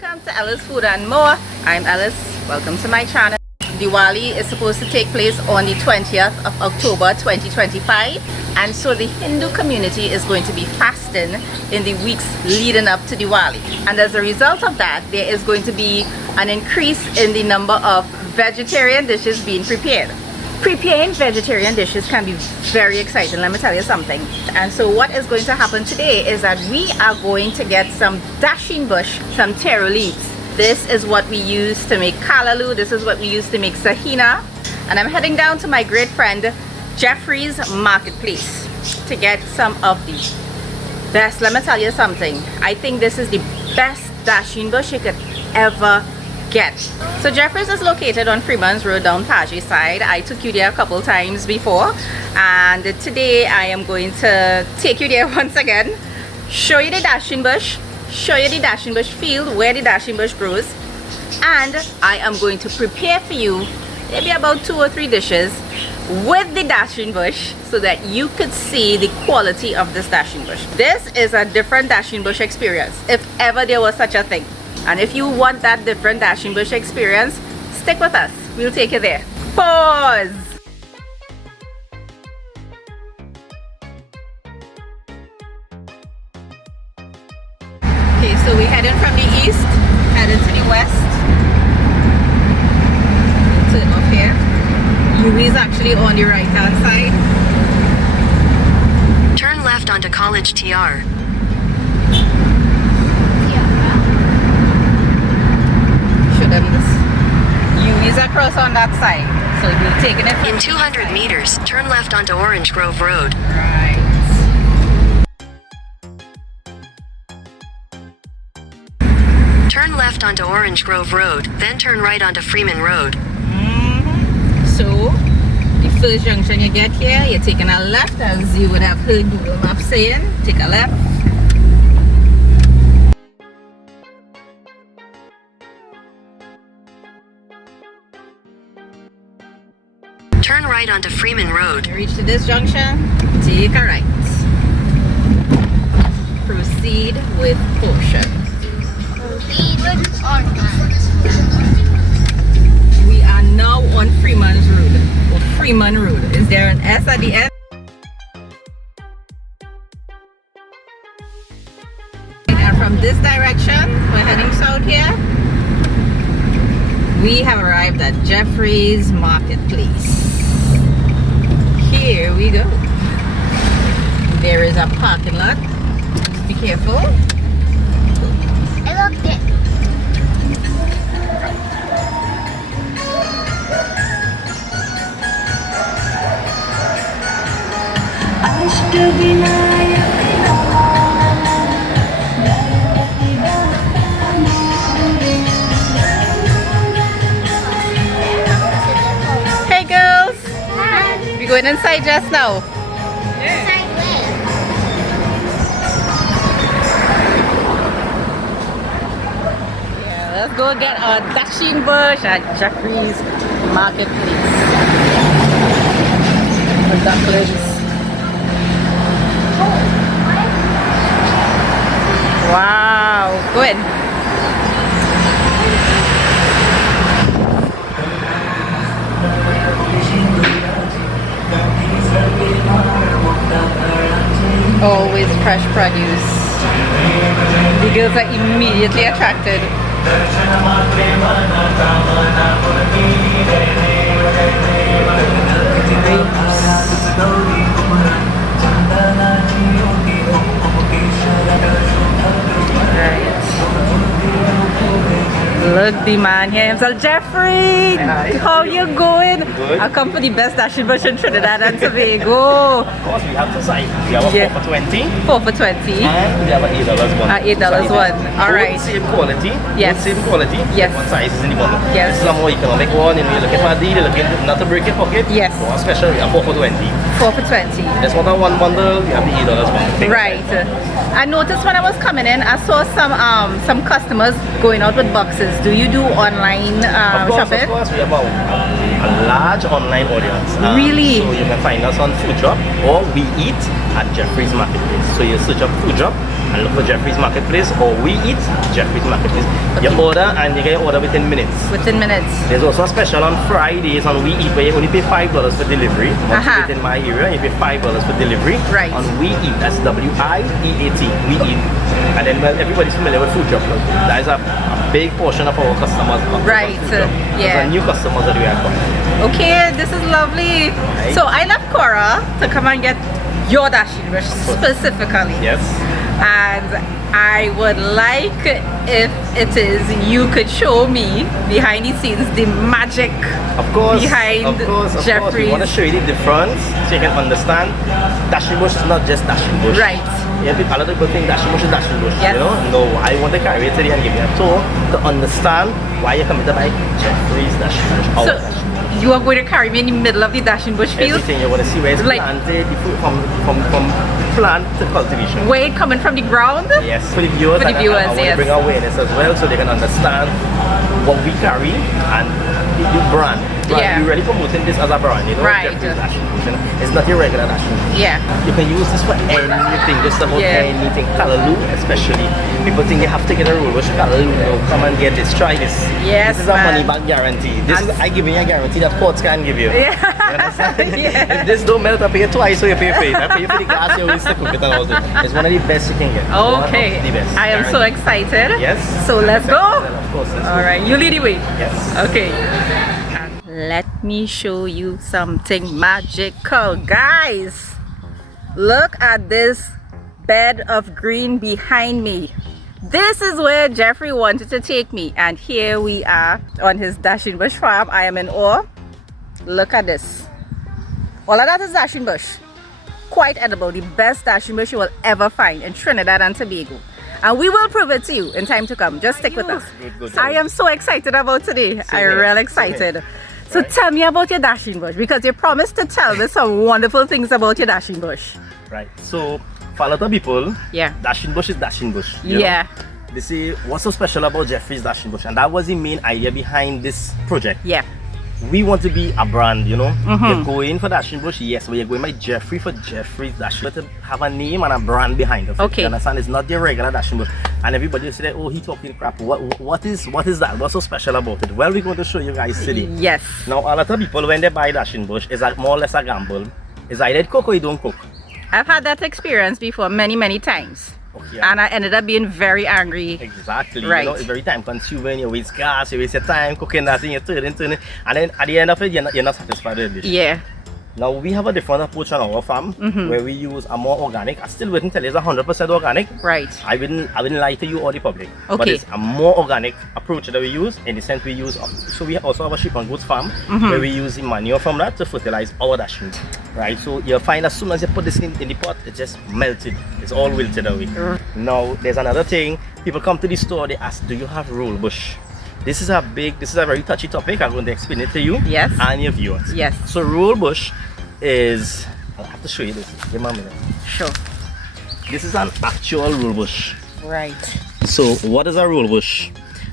Welcome to Ella's Food and More. I'm Ellis. Welcome to my channel. Diwali is supposed to take place on the 20th of October 2025, and so the Hindu community is going to be fasting in the weeks leading up to Diwali, and as a result of that there is going to be an increase in the number of vegetarian dishes being prepared. Preparing vegetarian dishes can be very exciting, let me tell you something. And so what is going to happen today is that we are going to get some Dasheen bush, some taro leaves. This is what we use to make callaloo, this is what we use to make sahina. And I'm heading down to my great friend Jeffery's marketplace to get some of the best. Let me tell you something, I think this is the best Dasheen bush you could ever get. So Jeffery's is located on Freeman Road down Bhagi side. I took you there a couple times before, and today I am going to take you there once again, show you the Dasheen bush, show you the Dasheen bush field where the Dasheen bush grows, and I am going to prepare for you maybe about 2 or 3 dishes with the Dasheen bush so that you could see the quality of this Dasheen bush. This is a different Dasheen bush experience, if ever there was such a thing. And if you want that different Dasheen bush experience, stick with us. We'll take you there. Pause! Okay, so we're heading from the east, heading to the west. Turn off here. Yui is actually on the right hand side. Turn left onto College TR. Yui's across on that side, so we're taking it in 200 meters. Turn left onto Orange Grove Road. Right. Turn left onto Orange Grove Road, then turn right onto Freeman Road. So the first junction you get here, you're taking a left, as you would have heard Google Maps saying. Take a left. Turn right onto Freeman Road. You reach to this junction, take a right. Proceed with caution. We are now on Freeman's Road, or Freeman Road. Is there an S at the end? And from this direction, we're heading south here. We have arrived at Jeffery's marketplace. Here we go. There is a parking lot. Be careful. I looked it. Hey girls! We're going inside just now. Inside where? Yeah, let's go get our Dasheen bush at Jeffery's marketplace. The ducklings. Wow, go ahead. Always fresh produce. The girls are immediately attracted. Look, the man here himself, Jeffery. How you going? Good. I come for the best Dasheen bush in Trinidad and Tobago. Of course, we have two sides. We have a Yeah. 4 for 20 4 for 20. and we have an $8 one. $8 one. All right. Both same quality. Yes. Both same quality. Yes. One size is in the bundle. Yes. This is a more economic one. And you're looking for a deal. You're looking not to break your pocket. Yes. For a special, we have 4 for 20. 4 for 20. This one one bundle. We have the $8 one. Big Right. size. I noticed when I was coming in, I saw some customers going out with boxes. Do you do online shopping? Of course, we have a large online audience. Really? So you can find us on Food Drop, or we eat at Jeffery's Marketplace. So you search up Food Drop, and look for Jeffrey's Marketplace, or we eat Jeffrey's Marketplace. You order and you get your order within minutes. Within minutes. There's also a special on Fridays on We Eat where you only pay $5 for delivery. Within my area, you pay $5 for delivery. Right. On We Eat, that's WIEAT, We Eat. And then, well, everybody's familiar with Food Drop. That is a big portion of our customers. Right. Yeah. New customers that we acquire. Okay, this is lovely. Right. So I left Cora to come and get your Dasheen bush specifically. Yes. And I would like, if it is, you could show me behind the scenes the magic behind Jeffrey. We want to show you the difference so you can understand. Dasheen bush is not just Dasheen bush. Right. Yeah, a lot of people think Dasheen bush is Dasheen bush. Yes. You know? No, I want to carry it today and give you a tour to understand why you're coming to buy Jeffrey's Dasheen bush. So you are going to carry me in the middle of the Dasheen bush field? Everything you want to see where it's planted, the fruit from plant to cultivation. Where it coming from the ground? Yes, for the viewers. I want to bring awareness as well so they can understand what we carry and the brand. Yeah. We're really promoting this as a brand, you know. Right. Dasheen bush, you know? It's not your regular Dasheen bush. Yeah. You can use this for anything, just about anything. Callaloo especially. People think you have to get a roll bush callaloo. No, come and get this, try this. Yes, this is a money back guarantee. This is I giving you a guarantee that courts can give you. Yeah. You understand? Yeah. If this don't melt, I pay you twice, so you pay for it. I pay you for the gas, you always stick with it and all that. It's one of the best you can get. Okay. One of the best. I am so excited. Yes. So let's go. Well, of course. All right, you lead the way. Yes. Okay. Let me show you something magical, guys. Look at this bed of green behind me. This is where Jeffrey wanted to take me, and here we are on his Dasheen bush farm. I am in awe. Look at this. All of that is Dasheen bush. Quite edible. The best Dasheen bush you will ever find in Trinidad and Tobago. And we will prove it to you in time to come. Just stick with us. Good. I am so excited about today. I'm really excited. So tell me about your Dasheen bush, because you promised to tell me some wonderful things about your Dasheen bush. Right. So for a lot of people, Dasheen bush is Dasheen bush. You know? They say, what's so special about Jeffrey's Dasheen bush? And that was the main idea behind this project. Yeah. We want to be a brand, you know. You're going for Dasheen bush, yes, but you're going by Jeffrey for Jeffrey's Dasheen. You have to have a name and a brand behind it. Okay. You understand? It's not your regular Dasheen bush. And everybody will say, oh, he talking crap. What is that? What's so special about it? Well, we're going to show you guys today. Yes. Now, a lot of people, when they buy Dasheen bush, it's more or less a gamble. It's either cook or you don't cook. I've had that experience before many times. Okay. And I ended up being very angry. Exactly. Right. You know, it's very time consuming. You waste gas, you waste your time cooking that and you turn it. And then at the end of it, you're not satisfied with the dish. Yeah. Now we have a different approach on our farm where we use a more organic. I still wouldn't tell you it's 100% organic. Right. I wouldn't lie to you or the public. Okay. But it's a more organic approach that we use, in the sense we use. So we also have a sheep and goats farm where we use the manure from that to fertilize our Dasheen. Right. So you'll find as soon as you put this in the pot, it just melted. It's all wilted away. Now there's another thing. People come to the store, they ask, do you have roll bush? This is a very touchy topic. I'm going to explain it to you and your viewers. Yes. So roll bush is, I'll have to show you this. Give me a minute. Sure. This is an actual roll bush. Right. So what is a roll bush?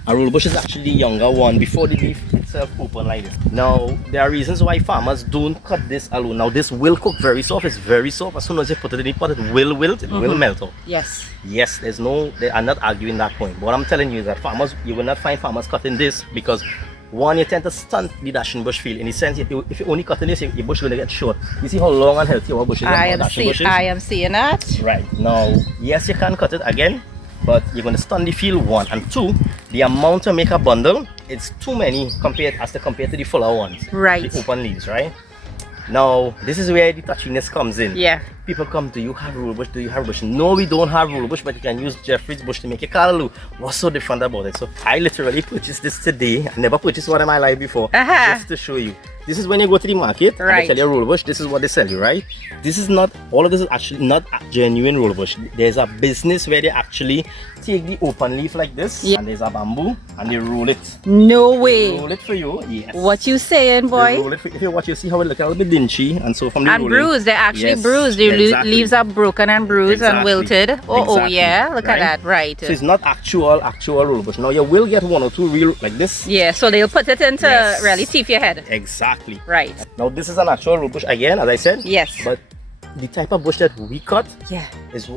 A roll bush is actually the younger one before the leaf itself open like this. Now there are reasons why farmers don't cut this alone. Now this will cook very soft. It's very soft. As soon as you put it in the pot, it will wilt. It will melt out. Yes. Yes. They are not arguing that point. What I'm telling you is that farmers, you will not find farmers cutting this because one, you tend to stunt the Dasheen bush field, in the sense if you only cutting this, your bush will get short. You see how long and healthy our bush is? I am seeing that. Right. Now, yes, you can cut it again, but you're going to stun the field, one. And two, the amount to make a bundle, it's too many compared to the fuller ones. Right. The open leaves, right? Now, this is where the touchiness comes in. Yeah. People come, do you have roll bush? Do you have bush? No, we don't have roll bush, but you can use Jeffrey's bush to make a callaloo. What's so different about it? So I literally purchased this today. I never purchased one in my life before. Just to show you. This is when you go to the market and they tell you roll bush, this is what they sell you, right? This is not, all of this is actually not a genuine roll bush. There's a business where they actually take the open leaf like this, and there's a bamboo, and they roll it. No way. They roll it for you, yes. What you saying, boy? They roll it for, if you watch, you see how it looks a little bit dinchy, and so from the rolling, bruised, they're actually bruised. The leaves are broken and bruised and wilted. Oh yeah, look at that, right. So it's not actual roll bush. Now you will get one or two real like this. Yeah, so they'll put it into really teeth your head. Exactly. Right. Now this is an actual roll bush again, as I said. Yes. But the type of bush that we cut is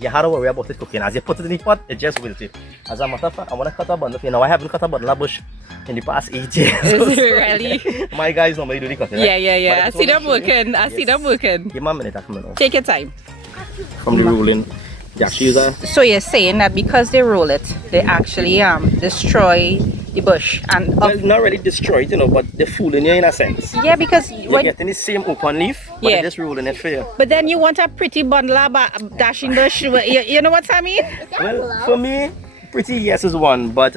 you had to worry about it cooking. As you put it in the pot, it just wilted. As a matter of fact, I want to cut a bundle for you. Now, I haven't cut a bundle of bush in the past 8 years. Is it really? My guys normally do the cutting. Yeah, right? yeah, yeah. I But see them just wanna show you. working. I see them working. Give me a minute, I'm coming out. Take your time. From the rolling. They actually use a... So you're saying that because they roll it, they actually destroy the bush and Well, not really destroyed, you know, but they're fooling you in a sense. yeah, because You're getting the same open leaf, but Yeah. they're just rolling it for you. but then you want a pretty bundle of dashing bush. You know what I mean? Well, for me, pretty yes is one, but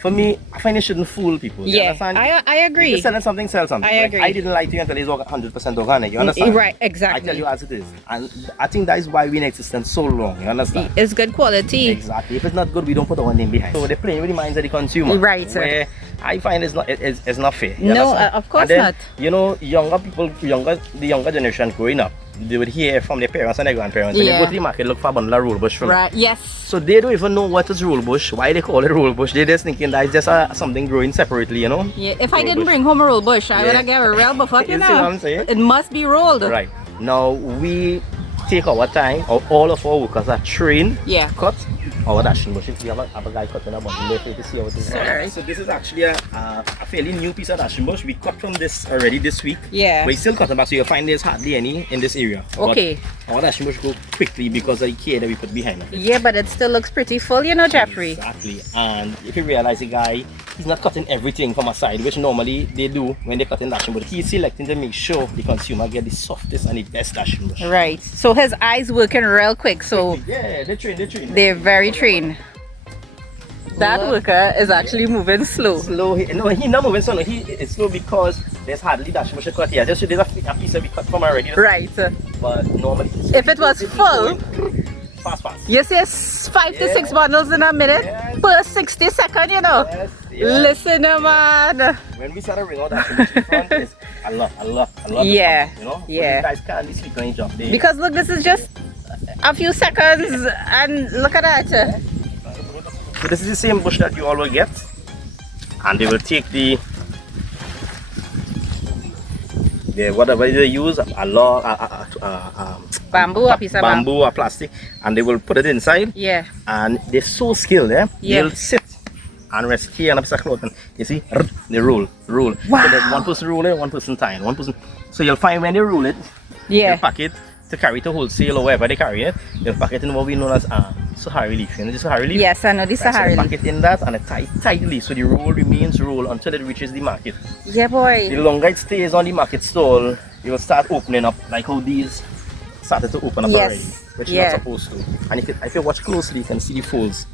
for me, I find it shouldn't fool people. You Yeah, understand? I If agree. you're selling something, sell something. I Like, agree. I didn't lie to you until it's 100% organic. You understand? Right, I exactly. tell you as it is, and I think that is why we're in existence so long. You understand? It's good quality. Exactly. If it's not good, we don't put our name behind. So they're playing with the minds of the consumer. Right, sir. Where I find it's not fair. You No, understand? of course And then, not. You know, younger people, the younger generation growing up, they would hear from their parents and their grandparents, and they Yeah. go to the market look for a bundle of roll bush from Right. Yes. So they don't even know what is roll bush, why they call it roll bush. They're just thinking that it's just something growing separately, you know? Yeah. If I Roll didn't bush. bring home a roll bush, I Yeah. would have given a real before. You You see know. what I'm saying? It must be rolled. Right. Now we take our time, all of our workers are trained Yeah. to cut our dashing bush. We have a guy cutting a bundle there for you to see how it is. Sorry. So this is actually a fairly new piece of dashing bush. We cut from this already this week. Yeah. But it's still cutting back, so you'll find there's hardly any in this area. But Okay. our dashing bush go quickly because of the care that we put behind it. Yeah, but it still looks pretty full, you know, Jeffrey. Exactly. And if you realize the guy, he's not cutting everything from a side, which normally they do when they're cutting dashing, but he's selecting to make sure the consumer get the softest and the best dashing bush. Right. So his eyes working real quick. So Yeah, they're trained. they're very trained. That worker is actually moving slow. Slow. No, he's not moving slow. It's slow because there's hardly dashing bush to cut here. There's a piece that we cut from already. Right. But normally, If it was full, fast. you see 5 to 6 bundles in a minute Yes. per 60 seconds, you know. Yes. Listen, man. When we started ring out dashing bush in front, it's a lot. Yeah. You know? Yeah. But you guys can't be sleeping on each other. Because look, this is just a few seconds, and look at that. So this is the same bush that you all will get, and they will take the whatever they use, a log, Bamboo, a piece of bamboo. bamboo or plastic, and they will put it inside. Yeah. And they're so skilled, Yeah. They'll sit and rest here on a piece of cloth, and you see, they roll. Wow. So there's one person rolling, one person tying, one person. So you'll find when they roll it, Yeah. they'll pack it to carry to wholesale or wherever they carry it. They'll pack it in what we know as Sahara leaf. You know the Sahara leaf? Yes, I know this Right, so Sahara they pack leaf. it in that and a tightly, so the roll remains roll until it reaches the market. Yeah, The boy. longer it stays on the market stall, it will start opening up like how these started to open up Yes. already, which Yeah. you're not supposed to. And if you watch closely, you can see the folds.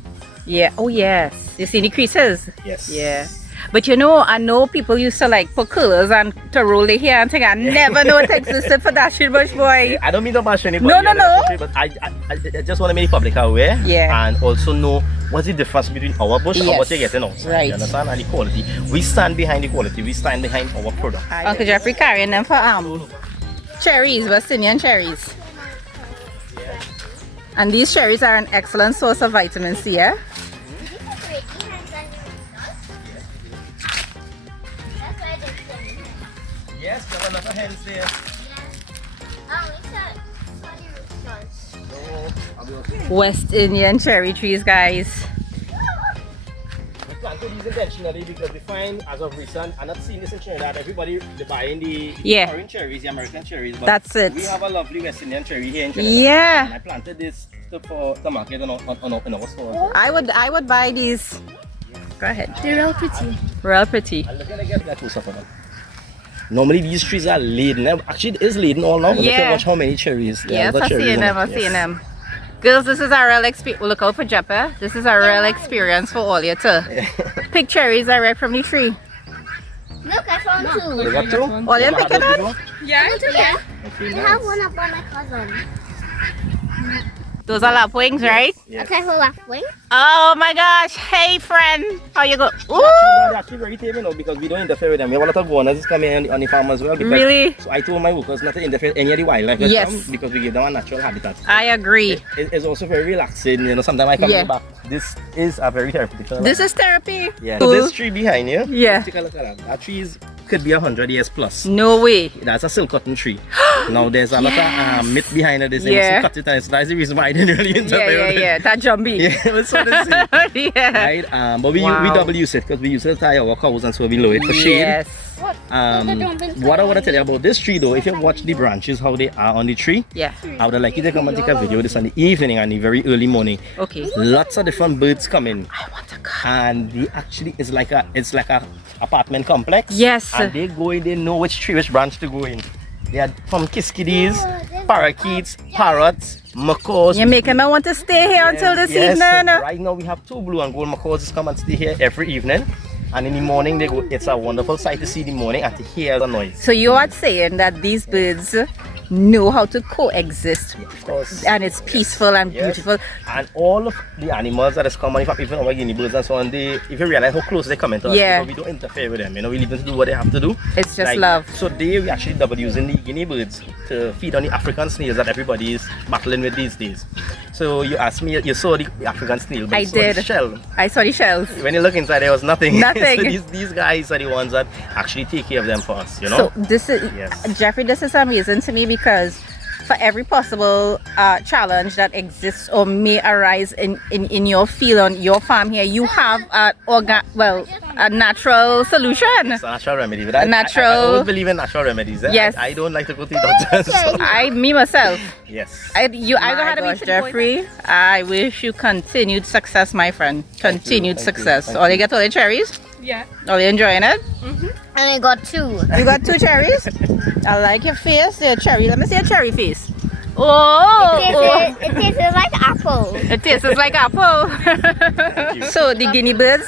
Yeah. Oh, yes. You see the creases? Yes. Yeah. But you know, I know people used to like put curlers and to roll their hair and thing. I never know it existed for dashing bush, boy. I don't mean to bash anybody. No, no, on the no. country, but I just want to make the public aware. Yeah. And also know what's the difference between our bush and what Yes. you're getting outside. Right. You understand? And the quality. We stand behind the quality. We stand behind our product. Uncle Jeffrey carrying them for cherries, West Indian cherries. And these cherries are an excellent source of vitamin C, yeah? That's why they send me. Yes, there are a lot of hens there. West Indian cherry trees, guys. We planted these intentionally because we find, as of recent, I'm not seeing this in Trinidad, everybody they're buying the Yeah. foreign cherries, the American cherries. But That's it. We have a lovely West Indian cherry here in Trinidad. Yeah. And I planted this for the market in our store. I would buy these. Go ahead. They're real pretty. Real pretty. I'm looking to get that closer for them. Normally these trees are laden. Actually, it is laden all now. But look Yeah. at watch how many cherries. There are Yes, other I'm cherries seeing in them. it. I'm Yes. seeing them. Girls, this is a real experience. Look out for Jeffery. This is a real experience for all you to pick cherries right from the tree. Look, I found two. You got two? All you Ever had picking those up? before? Yeah. Okay, I nice. have one up on my cousin. Those are lapwings, right? Yes. Okay, for left wing. Oh my gosh. Hey, friend. How you go? Ooh. They're actually very tame, because we don't interfere with them. We have a lot of owners coming on the farm as well. Because, Really? So I told my workers not to interfere with any of the wildlife that Yes. come because we give them a natural habitat. I agree. It's also very relaxing. Sometimes I come Yeah. back. This is a very therapeutic. This is therapy. Yeah. So this tree behind you. Yeah. Take a look at that. That tree could be 100 years plus. No way. That's a silk cotton tree. Now there's a lot of myth behind it. They say Yeah. you must cut it, and that's the reason why I didn't really interfere with it. That jumbie. Yeah, that's what it is. Yeah. Right? But we Wow. double use it because we use it to tie our cows, and so we lower it for shade. Yes. What I want to tell you about this tree though, if you watch the branches how they are on the tree, Yeah. I would like you to come and take a video of this in the evening and the very early morning. Okay. Lots of different birds come in, I want to come. and they actually it's like a apartment complex. Yes. And they go in, they know which tree, which branch to go in. They are from kiskidis, parakeets, parrots, macaws. You're making me want to stay here until this evening. Right now we have 2 blue and gold macaws come and stay here every evening. And in the morning they go. It's a wonderful sight to see the morning and to hear the noise. So you are saying that these birds know how to coexist, Of course. and it's peaceful and Yes. beautiful. And all of the animals that is common, in fact, even our guinea birds and so on, if you realize how close they come into us, Yeah. we don't interfere with them. We leave them to do what they have to do. It's just love. So we actually double using the guinea birds to feed on the African snails that everybody is battling with these days. So you asked me, you saw the African snail, but I you saw the did. shell. I saw the shells. When you look inside, there was nothing. Nothing. So these guys are the ones that actually take care of them for us. So this is Yes. Jeffrey. This is amazing to me because for every possible challenge that exists or may arise in your field on your farm here, you have a natural solution. It's a natural remedy. But A I natural- always believe in natural remedies. Yes. I don't like to go to the doctors. So. Me myself. Yes. I had to be Jeffrey. I wish you continued success, my friend. Continued Thank you. success. Thank Are you you. get all the cherries? Yeah. Are you enjoying it? And I got 2. You got 2 cherries? I like your face, your cherry. Let me see your cherry face. Oh, It tastes like apple. it tastes like apple. you. So the guinea birds,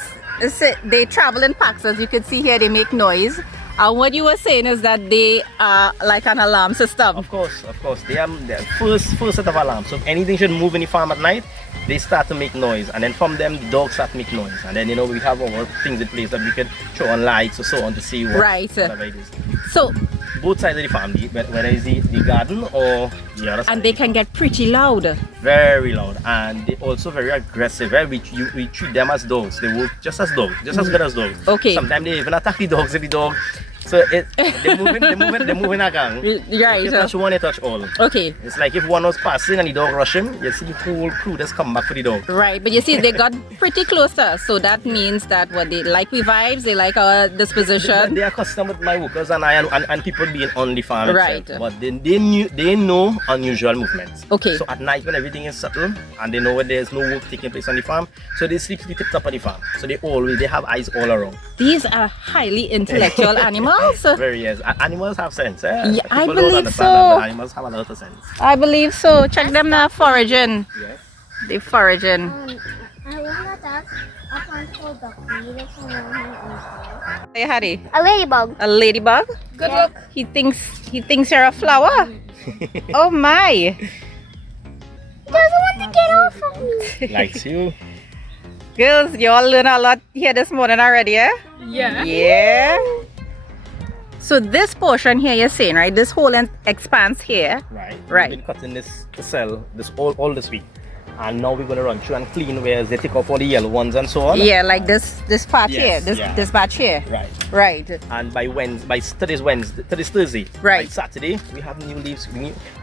they travel in packs, as you can see here. They make noise. And what you were saying is that they are like an alarm system. Of course. They are the first set of alarms. So if anything should move in the farm at night, they start to make noise, and then from them the dogs start to make noise, and then we have our things in place that we can throw on lights or so on to see whatever it is. So, Both sides of the farm, whether it's the garden or the other side. and they can get pretty loud. Very loud, and they also very aggressive. We treat them as dogs. They work just as dogs, just as good as dogs. Okay. Sometimes they even attack the dogs if the dog. So they're moving a gang. Right. If you touch one, you touch all. Okay. It's like if one was passing and the dog rushing, you see the whole crew just come back for the dog. Right, but you see, they got pretty close to us, so that means that what they like we vibes, they like our disposition. They are accustomed with my workers and I and people being on the farm Right. itself. But they know unusual movements. Okay. So at night when everything is settled and they know when there's no work taking place on the farm, so they sleep to the tip top of the farm. So they have eyes all around. These are highly intellectual animals. Very yes. Animals have sense. Eh? Yeah, I People don't believe understand so. that, but animals have a lot of sense. I believe so. Check them now foraging. Yes. They foraging. I want that up until the creative Hey, Harry. A ladybug. A ladybug? Good luck. He thinks you're a flower. Oh my. He doesn't want to get off of me. Likes you. Girls, you all learn a lot here this morning already, eh? Yeah. Yeah. So this portion here you're saying, right? This whole expanse here. Right. Right. We've been cutting this cell all this week. And now we're going to run through and clean where they take off all the yellow ones and so on. Yeah, like this part Yes, here, yeah. this batch here. Right. Right. And today's Thursday. Right. By Saturday, we have new leaves.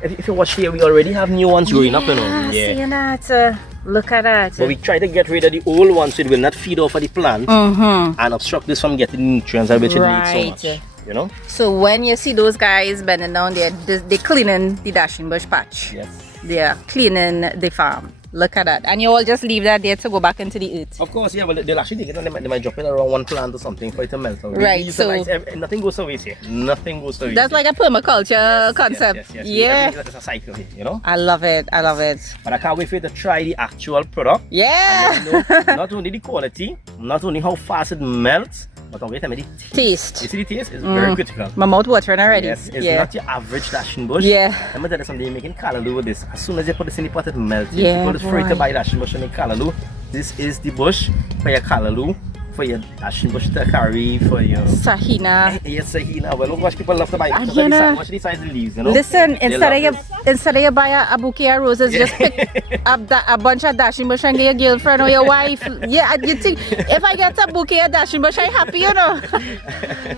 If you watch here, we already have new ones growing up, Seeing that. Look at that. But we try to get rid of the old ones so it will not feed off of the plant and obstruct this from getting nutrients which it needs so much. So when you see those guys bending down there, they're cleaning the Dasheen bush patch. Yes. They're cleaning the farm. Look at that. And you all just leave that there to go back into the earth. Of course, yeah, but they'll actually take it and they might drop it around one plant or something for it to melt. Right, so nothing goes to waste here. Nothing goes to waste. that's like a permaculture concept. Yes. Yeah. It's a cycle here, I love it. I love it. But I can't wait for you to try the actual product. Yeah. And know not only the quality, not only how fast it melts, but wait a minute, the taste. Taste. You see the taste? It's very critical. My mouth watering already. Yes, it's yeah. not your average Dasheen bush. Yeah. Let me tell you something, you're making callaloo with this. As soon as you put this in the pot, it melts. Yeah, People is afraid to boy. buy Dasheen bush and make callaloo. This is the bush for your callaloo. for your Dasheen bush tarkari, for your Sahina. yes, sahina. Well, look what people love to buy. And Look you at know, watch the size of the leaves, you know. Listen, They instead of you buy a bouquet of roses, just pick up a bunch of Dasheen bush and get your girlfriend or your wife. Yeah, you think if I get a bouquet of Dasheen bush, I'm happy, you know.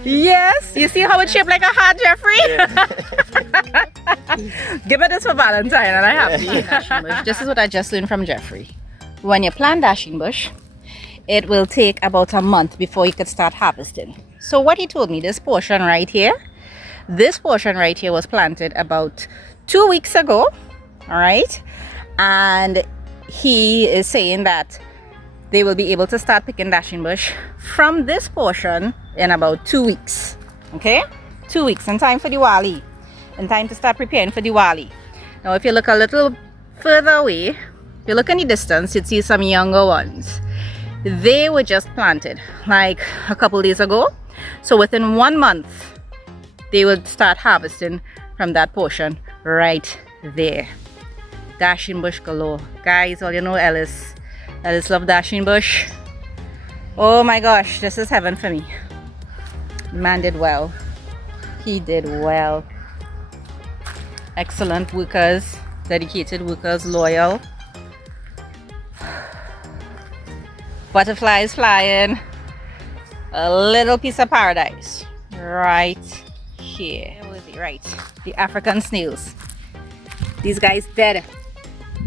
Yes, you see how it's shaped like a heart, Jeffrey? Give me this for Valentine and I'm happy. Dasheen bush. This is what I just learned from Jeffrey. When you plant Dasheen bush, it will take about a month before you could start harvesting. So what he told me, this portion right here was planted about 2 weeks ago, all right? And he is saying that they will be able to start picking Dasheen bush from this portion in about 2 weeks, okay? 2 weeks, in time for Diwali, in time to start preparing for Diwali. Now, if you look a little further away, if you look in the distance, you'd see some younger ones. They were just planted like a couple days ago. So within 1 month, they would start harvesting from that portion right there. Dasheen bush galore. Guys, all you know, Ellis love Dasheen bush. Oh my gosh, this is heaven for me. Man did well. He did well. Excellent workers, dedicated workers, loyal. Butterflies flying. A little piece of paradise right here. Right, the African snails. These guys dead.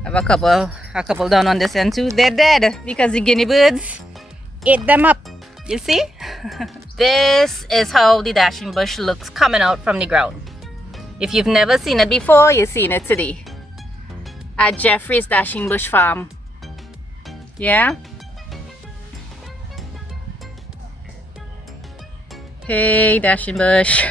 I have a couple down on this end too. They're dead because the guinea birds ate them up. You see? This is how the Dasheen bush looks coming out from the ground. If you've never seen it before, you're seeing it today at Jeffrey's Dasheen bush farm. Yeah. Hey, Dasheen bush.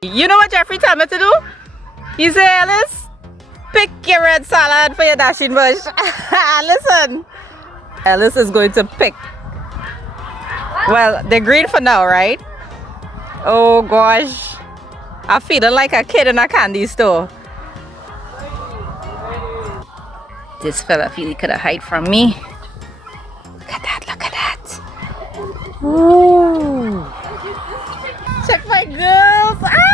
You know what Jeffrey told me to do? He said, Alice, pick your red salad for your Dasheen bush. Listen, Alice is going to pick. Well, they're green for now, right? Oh gosh, I'm feeling like a kid in a candy store. This fella feel he could have hide from me. Look at that, look at that. Ooh. Check my girls. Ah!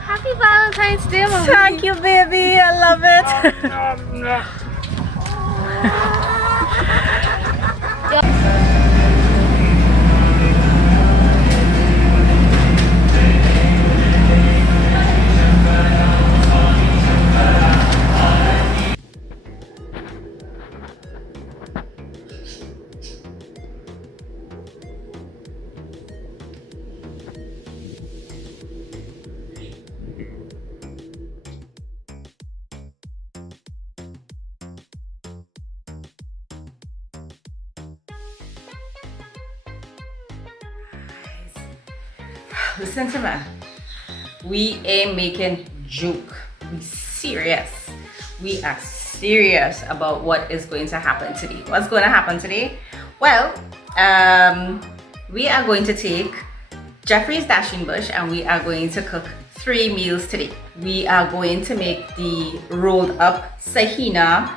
Happy Valentine's Day, Mommy. Thank you, baby. I love it. Listen to me. We ain't making joke. We serious. We are serious about what is going to happen today. What's going to happen today? Well, we are going to take Jeffrey's Dasheen bush and we are going to cook 3 meals today. We are going to make the rolled up sahina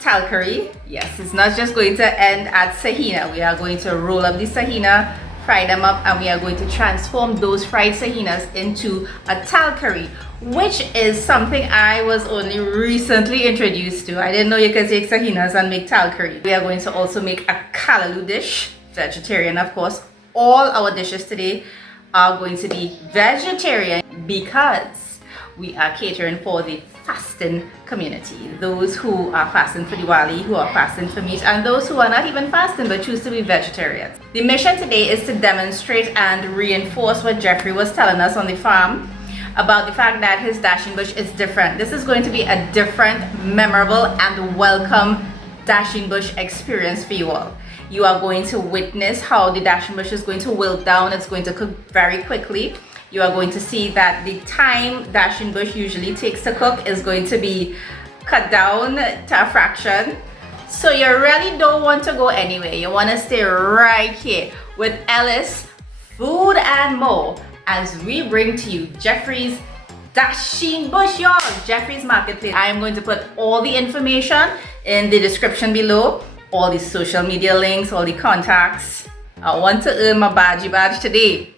talkari. Yes, it's not just going to end at sahina. We are going to roll up the sahina, fry them up, and we are going to transform those fried sahinas into a talkari, which is something I was only recently introduced to. I didn't know you could take sahinas and make talkari. We are going to also make a callaloo dish, vegetarian of course. All our dishes today are going to be vegetarian because we are catering for the fasting community, those who are fasting for Diwali, who are fasting for meat, and those who are not even fasting but choose to be vegetarians. The mission today is to demonstrate and reinforce what Jeffrey was telling us on the farm about the fact that his Dasheen bush is different. This is going to be a different, memorable, and welcome Dasheen bush experience for you all. You are going to witness how the Dasheen bush is going to wilt down. It's going to cook very quickly. You are going to see that the time Dasheen bush usually takes to cook is going to be cut down to a fraction. So you really don't want to go anywhere. You want to stay right here with Ellis Food and More as we bring to you Jeffery's Dasheen Bush, y'all. Jeffery's Marketplace. I am going to put all the information in the description below, all the social media links, all the contacts. I want to earn my bhagi badge today.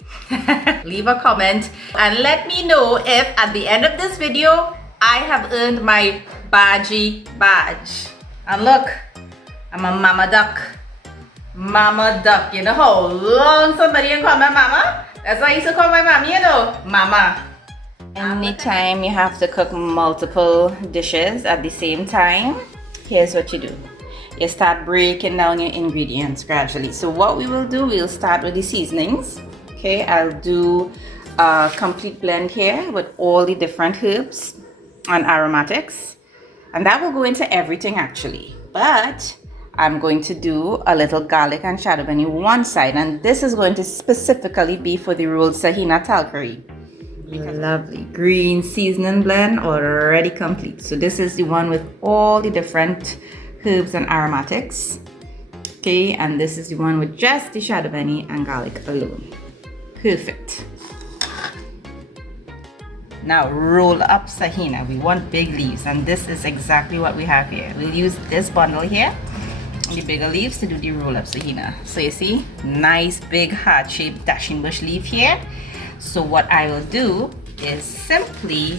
Leave a comment and let me know if at the end of this video I have earned my bhagi badge. And look, I'm a mama duck. Mama duck. You know how long somebody can call my mama? That's why I used to call my mommy, you know, mama. Anytime you have to cook multiple dishes at the same time, here's what you do. You start breaking down your ingredients gradually. So what we will do, we'll start with the seasonings. Okay, I'll do a complete blend here with all the different herbs and aromatics. And that will go into everything actually. But I'm going to do a little garlic and shadow bunny one side. And this is going to specifically be for the rolled sahina talkari. Lovely green seasoning blend already complete. So this is the one with all the different herbs and aromatics. Okay, and this is the one with just the shadow bunny and garlic alone. Perfect. Now roll up sahina. We want big leaves, and this is exactly what we have here. We'll use this bundle here, the bigger leaves, to do the roll up sahina. So you see, nice big heart-shaped Dasheen bush leaf here. So what I will do is simply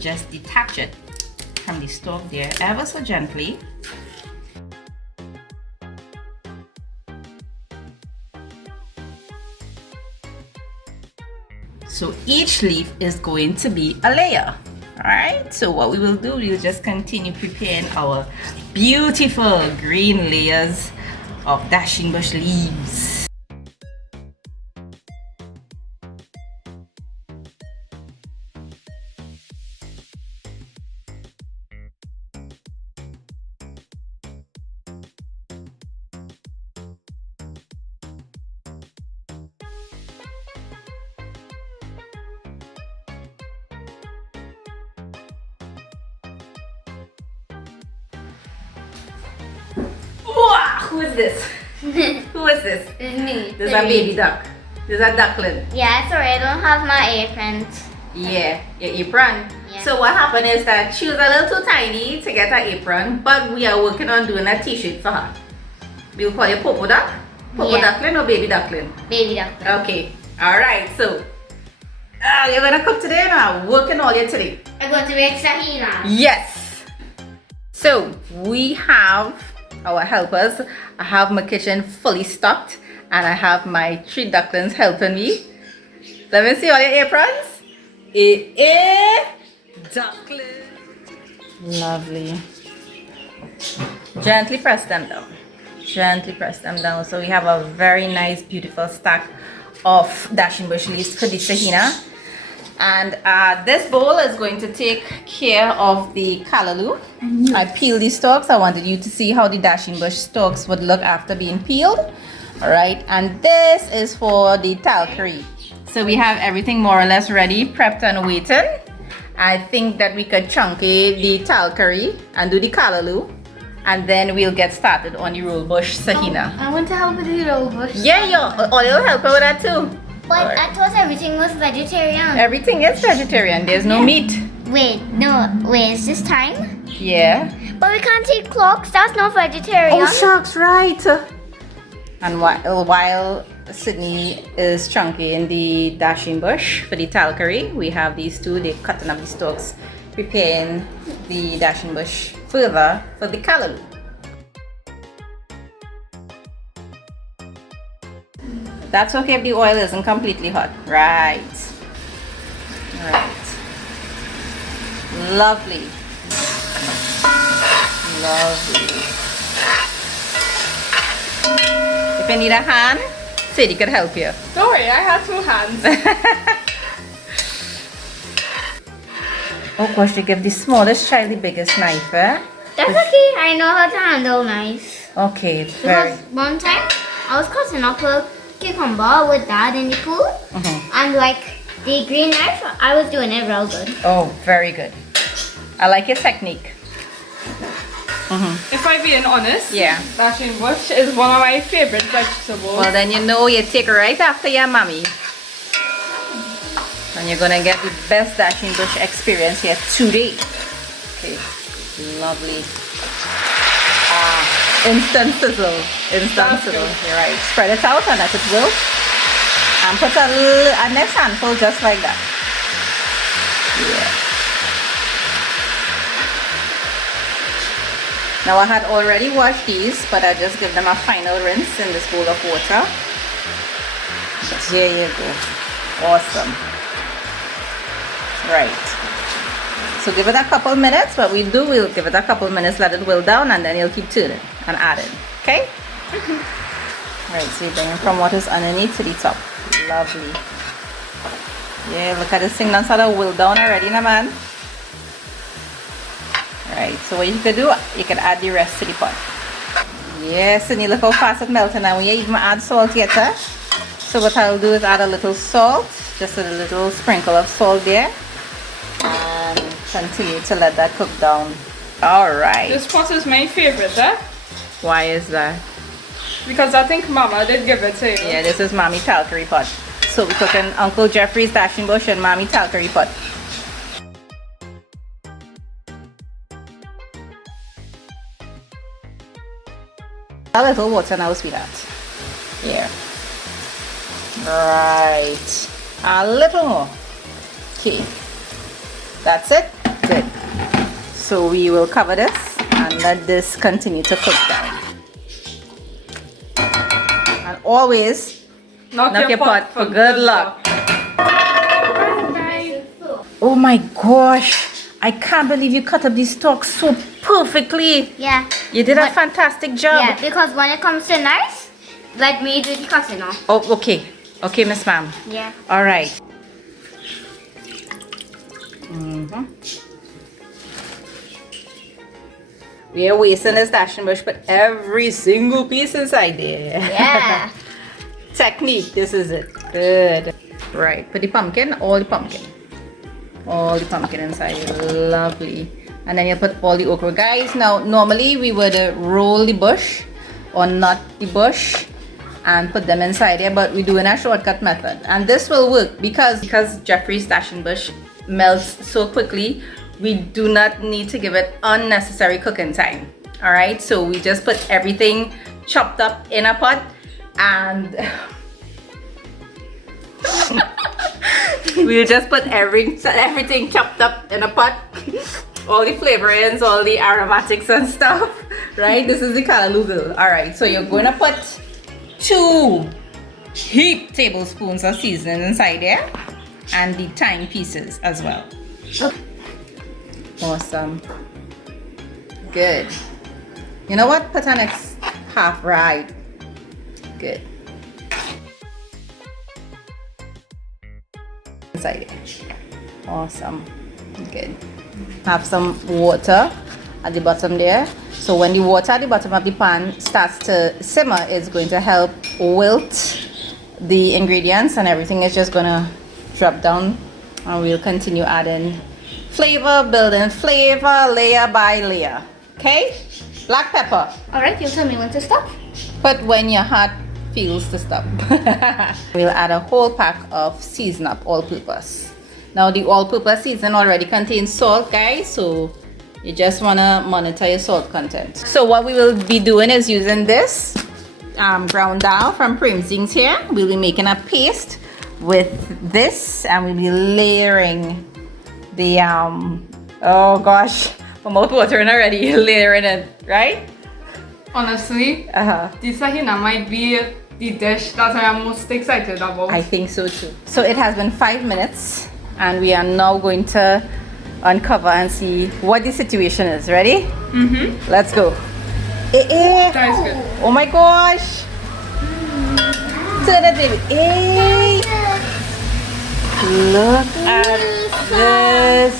just detach it from the stalk there ever so gently. So each leaf is going to be a layer. Alright, so what we will do, we'll just continue preparing our beautiful green layers of Dasheen bush leaves. Who is this? Who is this? It's me. This is a baby duck. This is a duckling. Yeah, sorry, I don't have my apron. Yeah, your apron. Yeah. So what happened is that she was a little too tiny to get her apron, but we are working on doing a t-shirt for her. We'll call you Popo Duck? Popo Yeah. Duckling or Baby Duckling? Baby duck. Okay, alright, so you're gonna cook today or not? Working all year today? I'm going to make sahina. Yes! So we have our helpers. I have my kitchen fully stocked and I have my 3 ducklings helping me. Let me see all your aprons. It is duckling. Lovely. Gently press them down. Gently press them down. So we have a very nice, beautiful stack of Dasheen bush leaves for the sahina. And this bowl is going to take care of the callaloo. I peeled the stalks. I wanted you to see how the Dasheen bush stalks would look after being peeled. Alright, and this is for the talkari. So we have everything more or less ready, prepped and waiting. I think that we could chunky the talkari and do the callaloo. And then we'll get started on the roll bush sahina. I want to help with the roll bush. Yeah, you'll help her with that too. But I thought everything was vegetarian. Everything is vegetarian. There's no meat. Wait, is this time? Yeah. But we can't eat clocks, that's not vegetarian. Oh shucks, right. And while Sydney is chunking the Dasheen bush for the talkari, we have these two. They're cutting up the stalks, preparing the Dasheen bush further for the callaloo. That's okay if the oil isn't completely hot. Right. Right. Lovely. Lovely. If you need a hand, Sadie could help you. Don't worry, I have 2 hands. Oh gosh, you give the smallest child the biggest knife, eh? That's okay, I know how to handle knives. Okay, very. Because one time, I was cutting up a cucumber with Dad in the pool. And like the green knife, I was doing it real good. Oh, very good. I like your technique. if I'm being honest, Yeah. Dasheen bush is one of my favorite vegetables. Well, then you know you take right after your mommy. And you're gonna get the best Dasheen bush experience here today. Okay, lovely. Instant sizzle. Instant That's sizzle. good. You're right. Spread it out and let it will. And put a next handful just like that. Yeah. Now I had already washed these, but I just give them a final rinse in this bowl of water. There you go. Awesome. Right. So give it a couple minutes. What we'll give it a couple minutes, let it will down, and then you'll keep turning and adding. Okay? Right, so you bring it from what is underneath to the top. Lovely. Yeah, look at this thing that's started to will down already, na man. Right, so what you could do, you can add the rest to the pot. Yes, and you look how fast it melts, and we even add salt yet, huh? So what I'll do is add a little salt, just a little sprinkle of salt there, and continue to let that cook down. All right. This pot is my favorite, eh? Why is that? Because I think Mama did give it to you. Yeah, this is Mommy Talkari pot. So we're cooking Uncle Jeffrey's Dasheen bush and Mommy Talkari pot. A little water now, sweetheart. Here. Right. A little more. Okay. That's it. Good. So we will cover this and let this continue to cook down. And always knock your pot for good luck. Oh my gosh. I can't believe you cut up these stalks so perfectly. Yeah. You did a fantastic job. Yeah, because when it comes to knives, let me do the cutting off. Oh, okay. Okay, Miss Ma'am. Yeah. All right. We are wasting this Dasheen bush, but every single piece inside there. Yeah. Technique, this is it. Good. Right, put the pumpkin, all the pumpkin. All the pumpkin inside. Lovely. And then you put all the okra. Guys, now normally we would roll the bush or nut the bush and put them inside there, but we're doing a shortcut method. And this will work because Jeffrey's Dasheen bush melts so quickly. We do not need to give it unnecessary cooking time. All right, so we just put everything chopped up in a pot and we'll just put everything chopped up in a pot. All the flavorings, all the aromatics and stuff, right? This is the callaloo girl. All right, so you're going to put 2 heaped tablespoons of seasoning inside there and the thyme pieces as well. Awesome. Good. You know what? Put an next half right. Good. Inside it. Awesome. Good. Have some water at the bottom there. So when the water at the bottom of the pan starts to simmer, it's going to help wilt the ingredients and everything is just gonna drop down, and we'll continue adding flavor, building flavor layer by layer. Okay? Black pepper. Alright, you tell me when to stop. But when your heart feels to stop. We'll add a whole pack of season up all-purpose. Now the all-purpose season already contains salt, guys, so you just want to monitor your salt content. So what we will be doing is using this ground dal from Primzings here. We'll be making a paste with this and we'll be layering the oh gosh, my mouth watering already. Layering it, right? Honestly, the sahina might be the dish that I am most excited about. I think so too. So it has been 5 minutes and we are now going to uncover and see what the situation is. Ready? Mm-hmm. Let's go. That is good. Oh my gosh. Turn it, David. Hey. Look at this.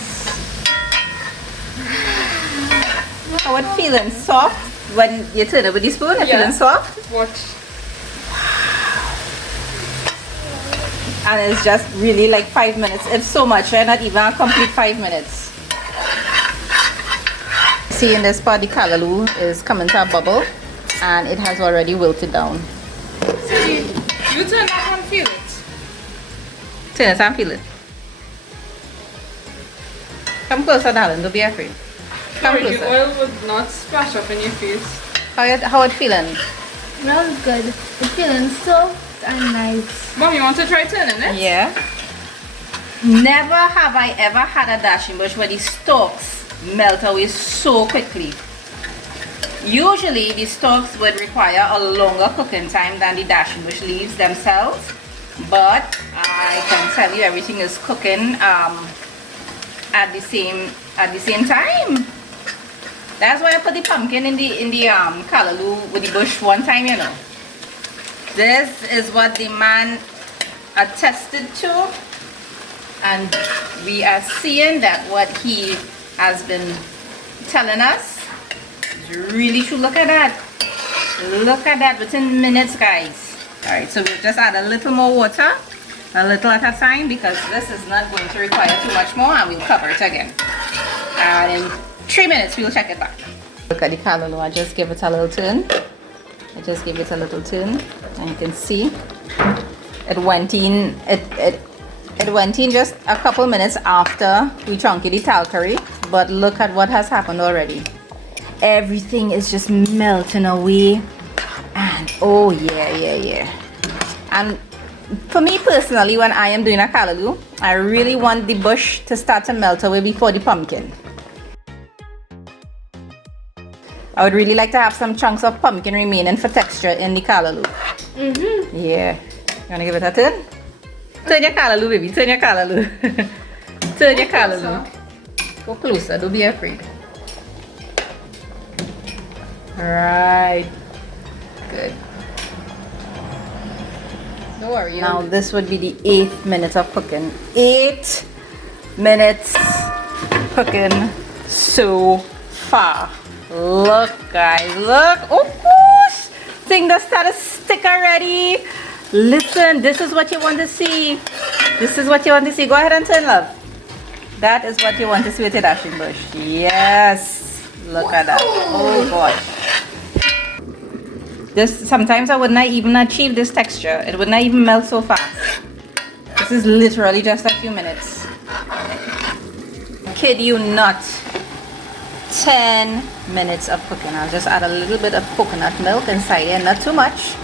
How it feeling? Soft? When you turn it with the spoon, it's feeling soft? Watch. And it's just really like 5 minutes. It's so much, right? Not even a complete 5 minutes. see in this part the callaloo is coming to a bubble and it has already wilted down. See, you turn that and feel it. Turn it and feel it. Come closer, darling, don't be afraid. Come Sorry, the closer. oil would not splash up in your face. How it feeling? Smells good. It's feeling soft and nice. Mom, you want to try turning it? Yeah. Never have I ever had a dasheen bush where the stalks melt away so quickly. Usually the stalks would require a longer cooking time than the dasheen bush leaves themselves, but I can tell you everything is cooking at the same time. That's why I put the pumpkin in the callaloo with the bush one time, you know. This is what the man attested to, and we are seeing that what he has been telling us is really true. Look at that. Look at that within minutes, guys. Alright, so we'll just add a little more water, a little at a time, because this is not going to require too much more, and we'll cover it again. And in 3 minutes we'll check it back. Look at the callaloo. I just give it a little turn. I just give it a little turn, and you can see it went in. It went in just a couple minutes after we chunky the talkari, but look at what has happened already. Everything is just melting away, and oh yeah. And for me personally, when I am doing a callaloo, I really want the bush to start to melt away before the pumpkin. I would really like to have some chunks of pumpkin remaining for texture in the callaloo. Yeah. You wanna give it a turn? Turn your callaloo, baby. Turn your callaloo. Turn your callaloo. Go closer. Don't be afraid. Alright. Good. Don't worry. Now this would be the 8th minute of cooking. 8 minutes cooking so far. Look, guys, look. Oh gosh, thing that started to stick already. Listen, this is what you want to see. This is what you want to see. Go ahead and turn, love. That is what you want to see with your dasheen bush. Yes, look at that. Oh gosh. This sometimes I would not even achieve this texture. It would not even melt so fast. This is literally just a few minutes. Kid you not. 10 minutes of cooking. I'll just add a little bit of coconut milk inside here, not too much.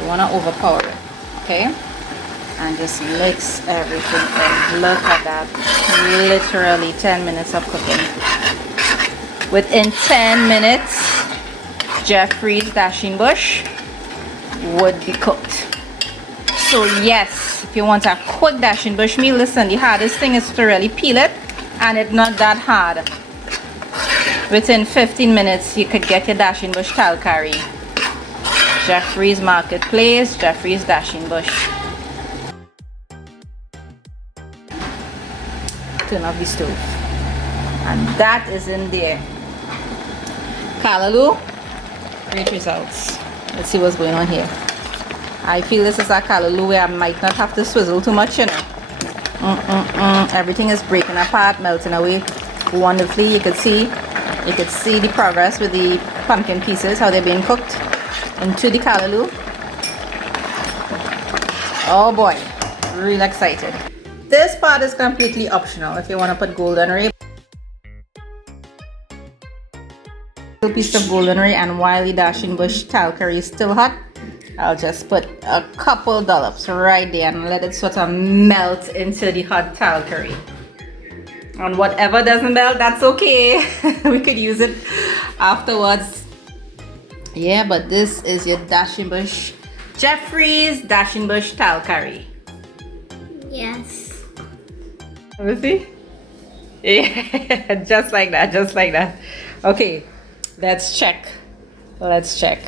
You want to overpower it, okay? And just mix everything in. Look at that. Literally 10 minutes of cooking. Within 10 minutes, Jeffrey's dasheen bush would be cooked. So yes, if you want a quick dasheen bush meal, listen, the hardest thing is to really peel it, and it's not that hard. Within 15 minutes, you could get your dasheen bush talkari. Jeffrey's Marketplace, Jeffrey's dasheen bush. Turn off the stove. And that is in there. Callaloo, great results. Let's see what's going on here. I feel this is a callaloo where I might not have to swizzle too much, you know. Everything is breaking apart, melting away wonderfully. You could see the progress with the pumpkin pieces, how they're being cooked into the callaloo. Oh boy, really excited. This part is completely optional if you want to put golden ray. A piece of golden ray, and while the dasheen bush talkari is still hot, I'll just put a couple dollops right there and let it sort of melt into the hot talkari. And whatever doesn't melt, that's okay. We could use it afterwards. Yeah, but this is your dasheen bush, Jeffrey's dasheen bush talkari. Yes. Let me see. Yeah, just like that, just like that. Okay, let's check. Let's check.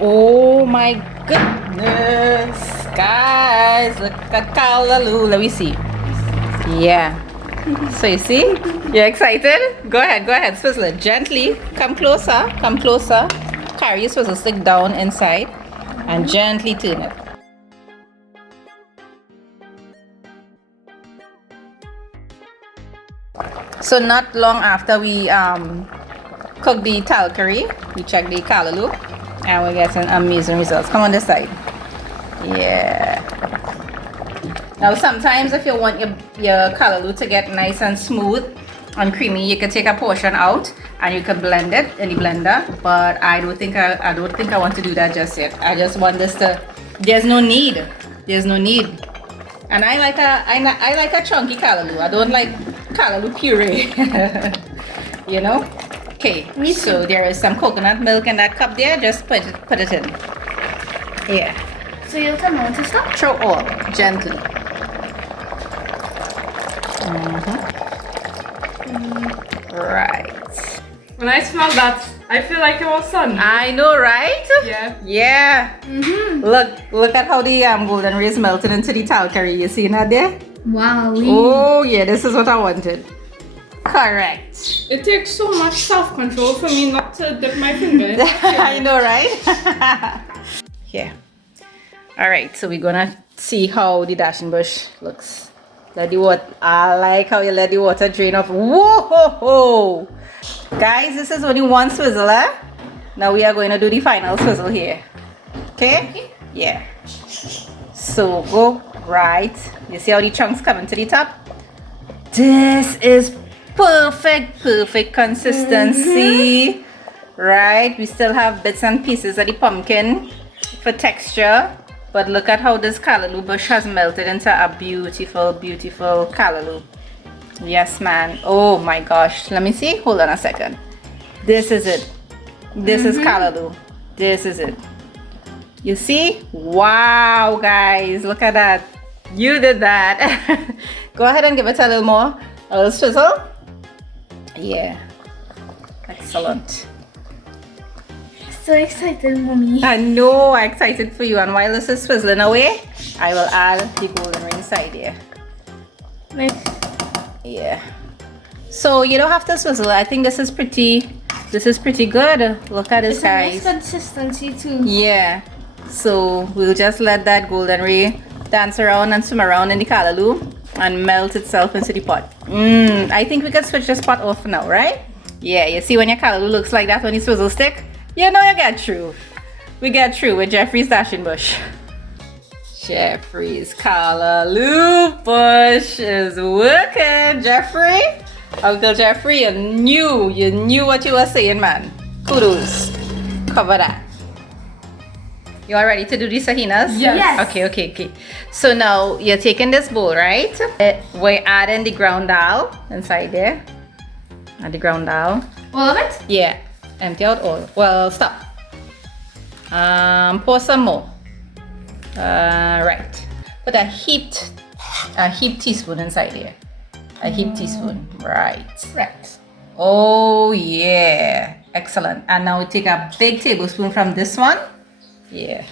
Oh my goodness, guys! Look at callaloo. Let me see. Yeah. So you see? You're excited? Go ahead, swizzle it gently. Come closer, come closer. Carry your swizzle stick down inside and gently turn it. So not long after we cook the talkari, we check the callaloo, and we're getting amazing results. Come on this side. Yeah. Now sometimes if you want your callaloo to get nice and smooth and creamy, you can take a portion out and you can blend it in the blender. But I don't think I want to do that just yet. I just want this to. There's no need. There's no need. And I like a chunky callaloo. I don't like callaloo puree. You know. Okay. So there is some coconut milk in that cup there. Just put it in. Yeah. So you'll tell me when to stop? Throw all gently. Right. When I smell that, I feel like it was sun. I know, right? Yeah. Yeah. Look at how the golden rays melted into the talkari. You see that there? Wow. Oh yeah, this is what I wanted. Correct. It takes so much self-control for me not to dip my finger in. I know, right? Yeah. All right, so we're gonna see how the dasheen bush looks. Let the water. I like how you let the water drain off. Whoa! Guys, this is only one swizzle. Now we are going to do the final swizzle here. Okay? Yeah. So go right. You see how the chunks coming to the top? This is perfect consistency. Right? We still have bits and pieces of the pumpkin for texture. But look at how this callaloo bush has melted into a beautiful callaloo. Yes, man. Oh my gosh. Let me see. Hold on a second. This is it. This is callaloo. This is it. You see? Wow, guys. Look at that. You did that. Go ahead and give it a little more. A little swizzle. Yeah. Excellent. So excited, mommy. I know, I'm excited for you. And while this is swizzling away, I will add the golden ring inside here. Nice. Yeah. So you don't have to swizzle. I think this is pretty good. Look at this, It's a nice guys. consistency too. Yeah. So we'll just let that golden ray dance around and swim around in the callaloo and melt itself into the pot. I think we can switch this pot off now, right? Yeah, you see when your callaloo looks like that when you swizzle stick? You know you get through. We get through with Jeffrey's dasheen bush. Jeffrey's callaloo bush is working, Jeffrey. Uncle Jeffrey, you knew what you were saying, man. Kudos. Cover that. You all ready to do the sahinas? Yes. Okay. So now you're taking this bowl, right? We're adding the ground dal inside there. Add the ground dal. All of it? Yeah. Empty out all. Well, stop. Pour some more. Right. Put a heaped teaspoon inside here. A heaped teaspoon. Right. Oh yeah. Excellent. And now we take a big tablespoon from this one. Yeah.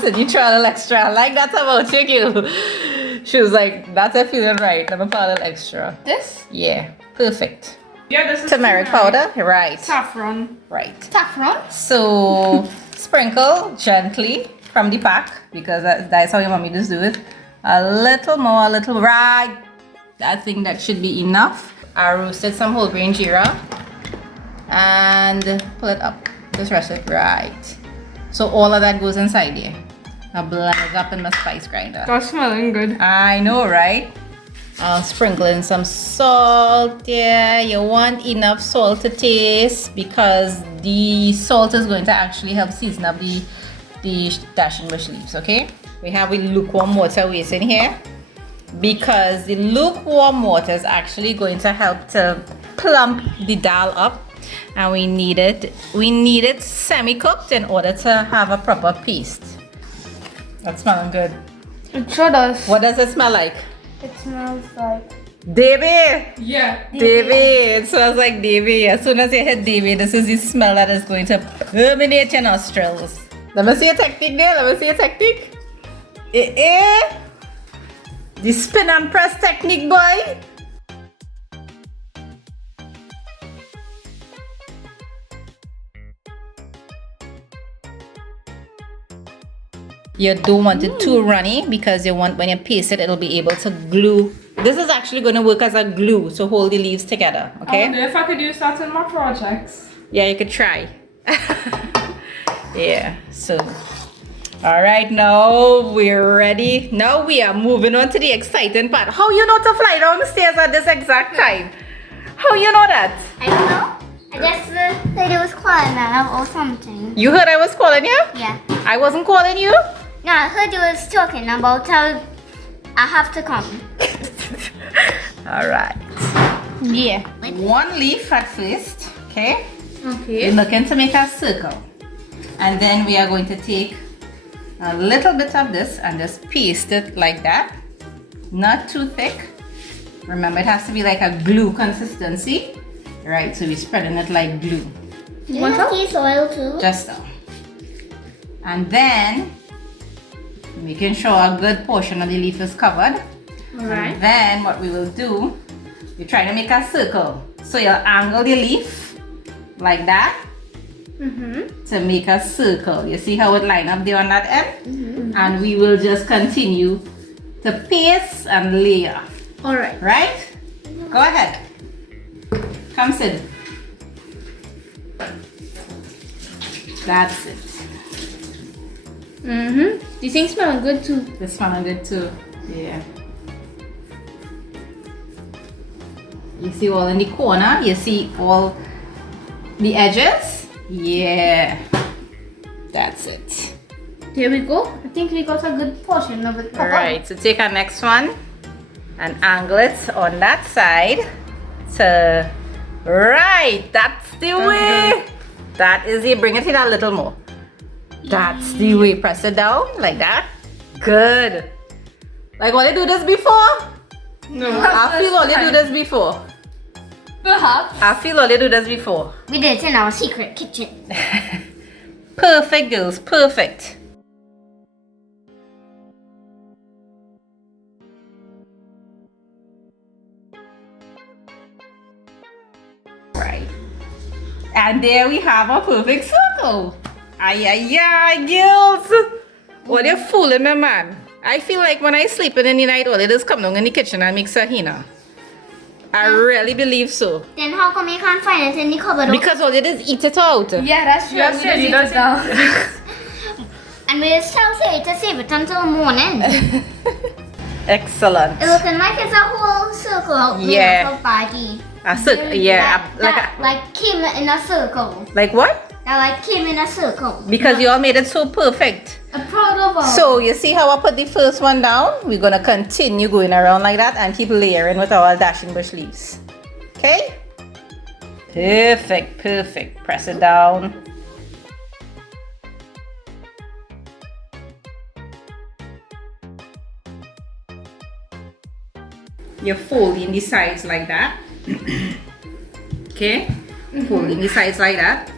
So you try a little extra. I like that about you. She was like, that's a feeling right. Let me put a little extra. This? Yeah. Perfect. Yeah, this is Turmeric powder. Right. Saffron. Right. Saffron? So sprinkle gently from the pack because that's how your mommy just do it. A little more, right. I think that should be enough. I roasted some whole grain jeera and pull it up. Just rest it right. So all of that goes inside here. I blend it up in my spice grinder. That's smelling good. I know, right? I'll sprinkle in some salt there. You want enough salt to taste because the salt is going to actually help season up the dasheen bush leaves, okay? We have a lukewarm water waste in here because the lukewarm water is actually going to help to plump the dal up, and we need it semi-cooked in order to have a proper paste. That's smelling good. It sure does. What does it smell like? It smells like Davy! Yeah. Davy! It smells like Davy. As soon as you hit Davy, this is the smell that is going to permeate your nostrils. Let me see a technique there. Let me see a technique. The spin and press technique, boy. You don't want it too runny because you want when you paste it, it'll be able to glue This is actually going to work as a glue to hold the leaves together, okay? I wonder if I could use that in my projects. Yeah, you could try. Yeah, so all right, now we're ready. Now we are moving on to the exciting part. How you know to fly down the stairs at this exact time? How you know that? I don't know. I just heard it was calling now or something. You heard I was calling you? Yeah. I wasn't calling you? No, I heard you was talking about how I have to come. All right. Yeah. One leaf at first, okay? Okay. We're looking to make a circle. And then we are going to take a little bit of this and just paste it like that. Not too thick. Remember, it has to be like a glue consistency. Right, so we're spreading it like glue. Do you want tea oil too? Just so. And then, making sure a good portion of the leaf is covered. Alright. And then what we will do, we try to make a circle. So you'll angle the leaf like that to make a circle. You see how it line up there on that end? And we will just continue to paste and layer. Alright. Right? Go ahead. Come sit. That's it. These things smell good too. This one good too. Yeah. You see all in the corner? You see all the edges? Yeah. That's it. Here we go. I think we got a good portion of it covered. Alright, so take our next one and angle it on that side to right. That's the way. That is it. Bring it in a little more. That's the way. Press it down like that. Good. Like all you do this before? No. I feel all you do this before. Perhaps. I feel all you do this before. We did it in our secret kitchen. Perfect, girls. Perfect. Right. And there we have a perfect circle. Ay, ay, ay, girls. What you fooling me, man? I feel like when I sleep in the night, all it is come down in the kitchen and make sahina. I really believe so. Then how come you can't find it in the cupboard? Because all it is eat it out. Yeah, that's true. That's true. That's And we still say to save it until morning. Excellent. It's looking like it's a whole circle out there Yeah. for bhagi. A circle, yeah. Like came in a circle. Like what? That like came in a circle. Because you all made it so perfect. I'm proud of us. So you see how I put the first one down? We're gonna continue going around like that and keep layering with our dasheen bush leaves. Okay? Perfect, perfect. Press it down. You're folding the sides like that. Okay? Folding the sides like that.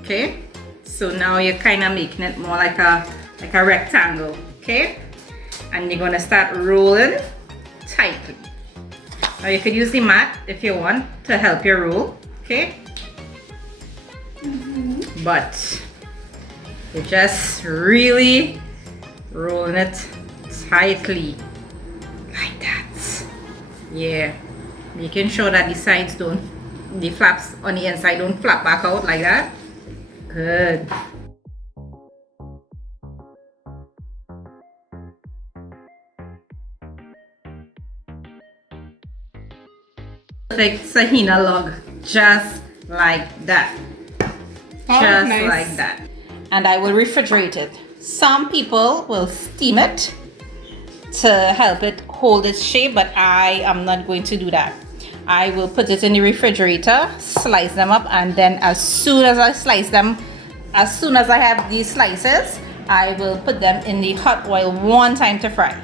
Okay? So now you're kind of making it more like a rectangle. Okay? And you're gonna start rolling tightly. Now you could use the mat if you want to help you roll. Okay? But you're just really rolling it tightly. Like that. Yeah. Making sure that the sides don't, the flaps on the inside don't flap back out like that. Good. Perfect sahina log. Just like that. Just nice. like that. And I will refrigerate it. Some people will steam it to help it hold its shape, but I am not going to do that. I will put it in the refrigerator, slice them up, and then as soon as I slice them, as soon as I have these slices, I will put them in the hot oil one time to fry.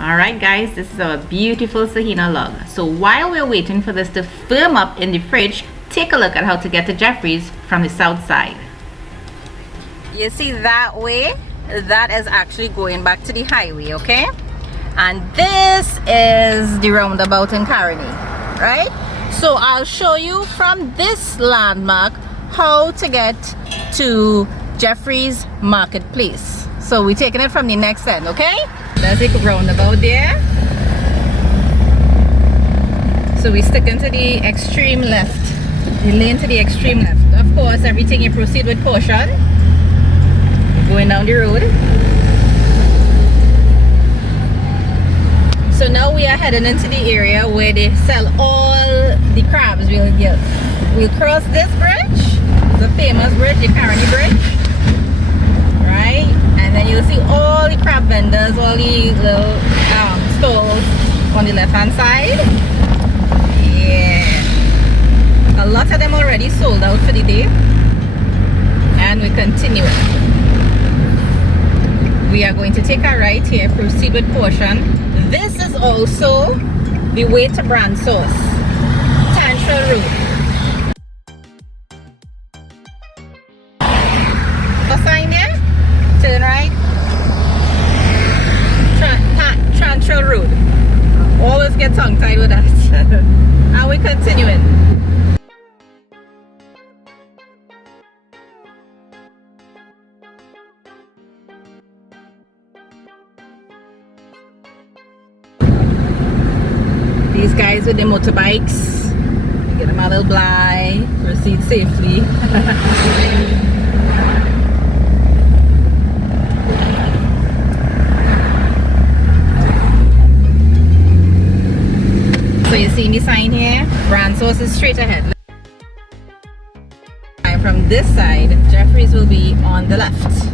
Alright guys, this is our beautiful sahina log. So while we're waiting for this to firm up in the fridge, take a look at how to get to Jeffrey's from the south side. You see that way? That is actually going back to the highway, okay? And this is the roundabout in Caroni, right? So I'll show you from this landmark how to get to Jeffrey's marketplace. So we're taking it from the next end, okay? There's a roundabout there. So we stick into the extreme left. The lane to the extreme left. Of course, everything you proceed with caution. Going down the road. So now we are heading into the area where they sell all the crabs. We'll cross this bridge, the famous bridge, the Tarkari bridge, right? And then you'll see all the crab vendors, all the little stalls on the left hand side. Yeah, a lot of them already sold out for the day, and we continue. We are going to take a right here, proceed with caution. This is also the way to brand source, Tantral Road. A sign there, turn right, Tantral Road. Always get tongue tied with that. And we continuing. These guys with the motorbikes, get them a little blind, proceed safely. So you see the sign here, brand source is straight ahead. And from this side, Jeffrey's will be on the left.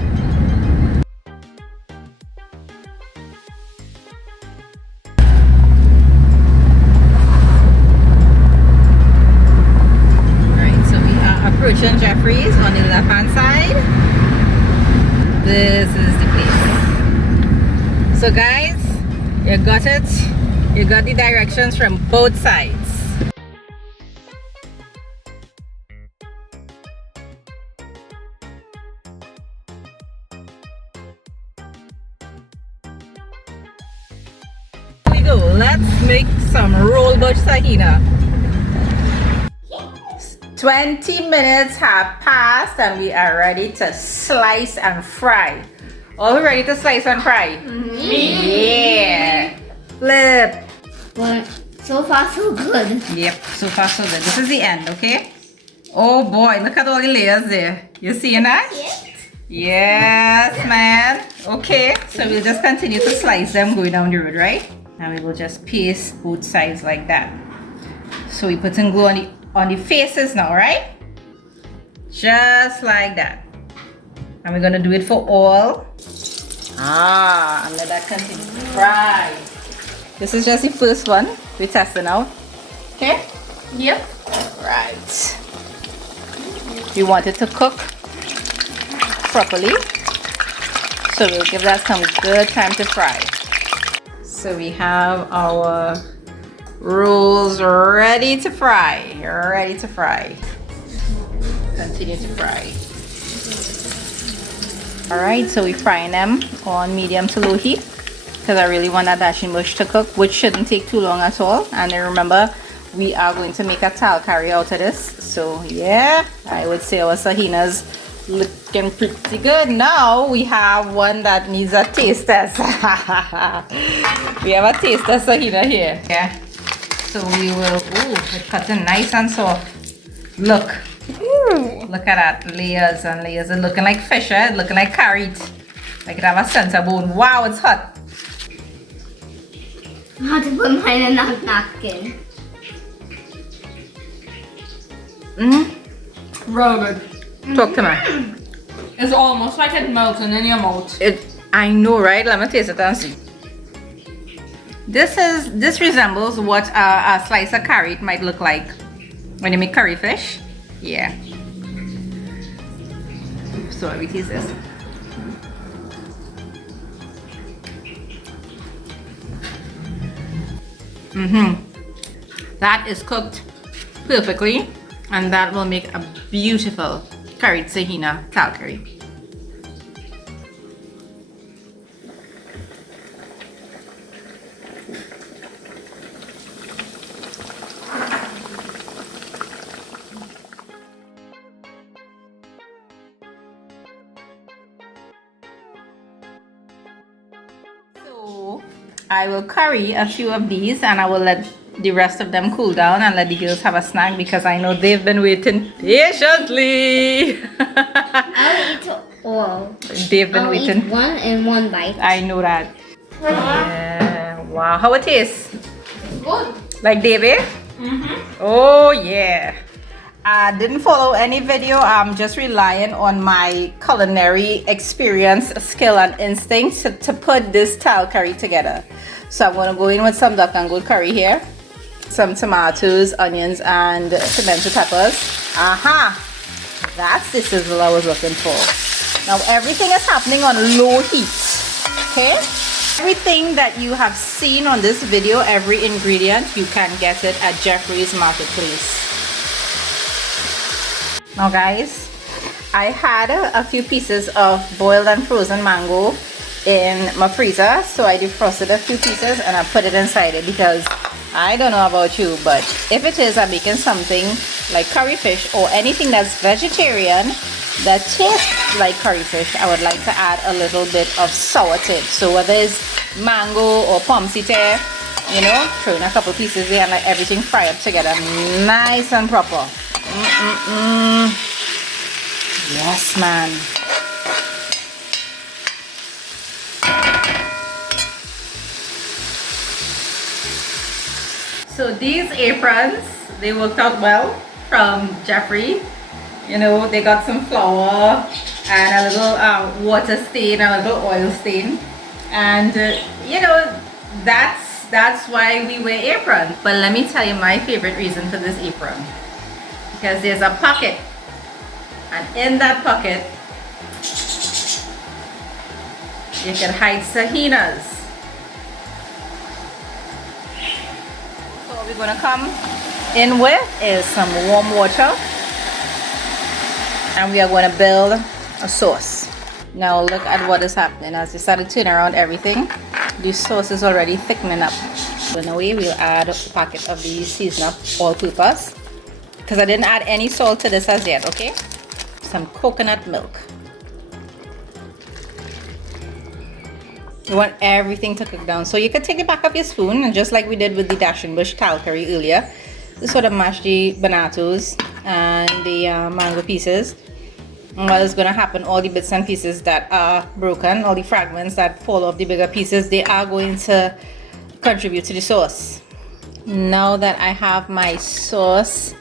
Approaching Jeffrey's on the left hand side. This is the place. So guys, you got it. You got the directions from both sides. Here we go. Let's make some roll bush sahina. 20 minutes have passed and we are ready to slice and fry. Are we ready to slice and fry? Yeah. Flip. But so far so good. Yep, so far so good. This is the end, okay? Oh boy, look at all the layers there. You seeing that? Yes. Yes, man. Okay, so we'll just continue to slice them going down the road, right? And we will just paste both sides like that. So we put in glue on the faces now, right? Just like that. And we're gonna do it for all. And let that continue to fry. This is just the first one we're testing out. Okay? Yep. Right. We want it to cook properly. So we'll give that some good time to fry. So we have our rolls ready to fry. Ready to fry. Continue to fry. Alright, so we're frying them on medium to low heat because I really want that Dasheen bush to cook, which shouldn't take too long at all. And then remember, we are going to make a talkari out of this. So yeah, I would say our sahina's looking pretty good. Now we have one that needs a taste test. We have a taste test sahina here. Yeah. So we will, it's cutting nice and soft. Look. Look at that, layers and layers. It's looking like fish, eh? Looking like carrot. Like it have a center bone. Wow, it's hot. I have to put mine in that napkin. Real good. Talk to me. It's almost like it melting in your mouth. I know, right? Let me taste it and see. This resembles what a slice of carrot might look like when you make curry fish. Yeah. So let me taste this. That is cooked perfectly, and that will make a beautiful curried sahina talkari. I will curry a few of these and I will let the rest of them cool down and let the girls have a snack because I know they've been waiting patiently. I'll eat all. They've been I'll waiting. eat one in one bite. I know that. Yeah. Wow. How it tastes? Good. Like David? Oh yeah. I didn't follow any video. I'm just relying on my culinary experience, skill, and instinct to put this talkari together. So I'm gonna go in with some duck and gold curry here, some tomatoes, onions, and pimento peppers. Aha! That's the sizzle I was looking for. Now everything is happening on low heat. Okay? Everything that you have seen on this video, every ingredient, you can get it at Jeffery's Marketplace. Now guys, I had a few pieces of boiled and frozen mango in my freezer, so I defrosted a few pieces and I put it inside it because I don't know about you, but if it is I'm making something like curry fish or anything that's vegetarian that tastes like curry fish, I would like to add a little bit of sour to it. So whether it's mango or pomsite, you know, throw in a couple pieces there and let everything fry up together nice and proper. Yes, man. So these aprons, they worked out well from Jeffery. You know, they got some flour and a little water stain and a little oil stain. And you know, that's why we wear aprons. But let me tell you my favorite reason for this apron. Because there's a pocket, and in that pocket you can hide sahinas. So what we're gonna come in with is some warm water, and we are going to build a sauce. Now look at what is happening. As you start to turn around everything, the sauce is already thickening up. So now we'll add a packet of the season all-purpose, because I didn't add any salt to this as yet. Okay, some coconut milk. You want everything to cook down, so you can take it back up your spoon, and just like we did with the Dasheen bush talkari earlier, just sort of mash the bananas and the mango pieces. And what is going to happen, all the bits and pieces that are broken, all the fragments that fall off the bigger pieces, they are going to contribute to the sauce. Now that I have my sauce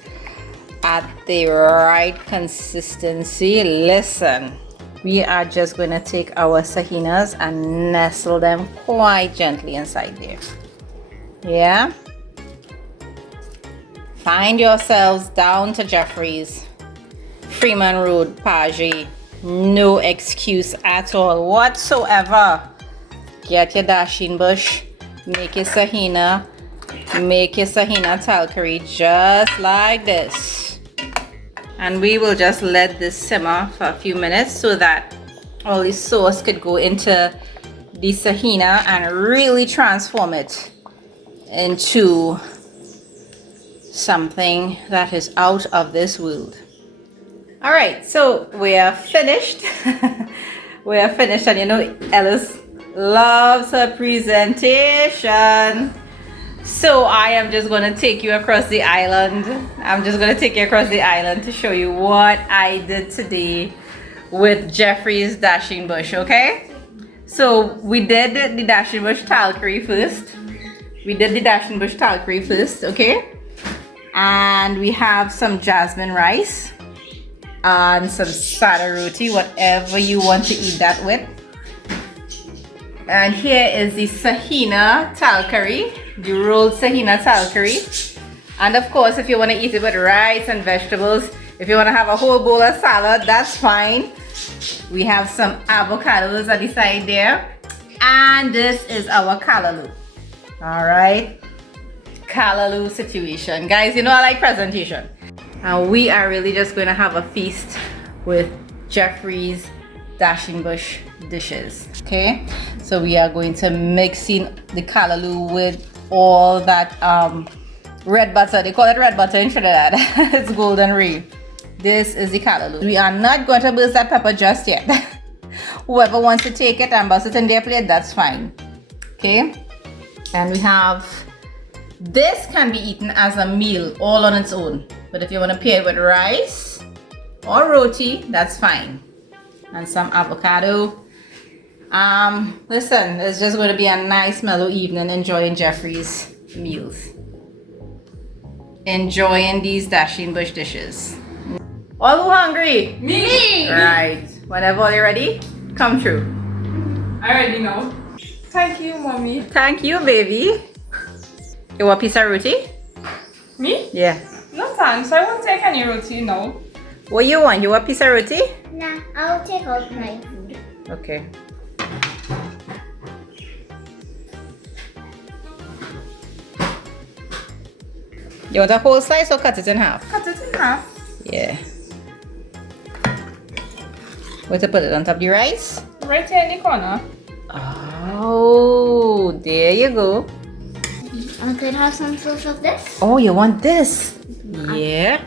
at the right consistency, listen, we are just going to take our sahinas and nestle them quite gently inside there. Yeah, find yourselves down to Jeffery's, Freeman Road, Bhagi. No excuse at all whatsoever. Get your Dasheen bush, make your sahina, talkari just like this. And we will just let this simmer for a few minutes so that all the sauce could go into the sahina and really transform it into something that is out of this world. All right, so we are finished. We are finished, and you know Ellis loves her presentation. So I am just going to take you across the island. I'm just going to take you across the island to show you what I did today with Jeffery's Dasheen bush, okay? So we did the Dasheen bush talkari first. Okay? And we have some jasmine rice and some sada roti, whatever you want to eat that with. And here is the sahina talkari, the rolled sahina talkari. And of course, if you want to eat it with rice and vegetables, if you want to have a whole bowl of salad, that's fine. We have some avocados at the side there. And this is our callaloo. All right, callaloo situation. Guys, you know I like presentation. And we are really just going to have a feast with Jeffery's Dasheen bush dishes. Okay, so we are going to mix in the callaloo with all that red butter. They call it red butter in Trinidad. It's golden real. This is the callaloo. We are not going to burst that pepper just yet. Whoever wants to take it and bust it in their plate, that's fine. Okay, And we have, this can be eaten as a meal all on its own. But if you want to pair it with rice or roti, that's fine. And some avocado. Listen, it's just going to be a nice mellow evening enjoying Jeffrey's meals. Enjoying these Dasheen Bush dishes. All who hungry? Me! Right. Whenever you're ready, come through. I already know. Thank you, mommy. Thank you, baby. You want a piece of roti? Me? Yeah. No thanks, I won't take any roti now. What you want? You want a piece of roti? Nah, I'll take out my food. Okay. You want a whole slice or cut it in half? Cut it in half. Yeah. Where to put it on top of the rice? Right here in the corner. Oh, there you go. I could have some sauce of this. Oh, you want this? Yeah.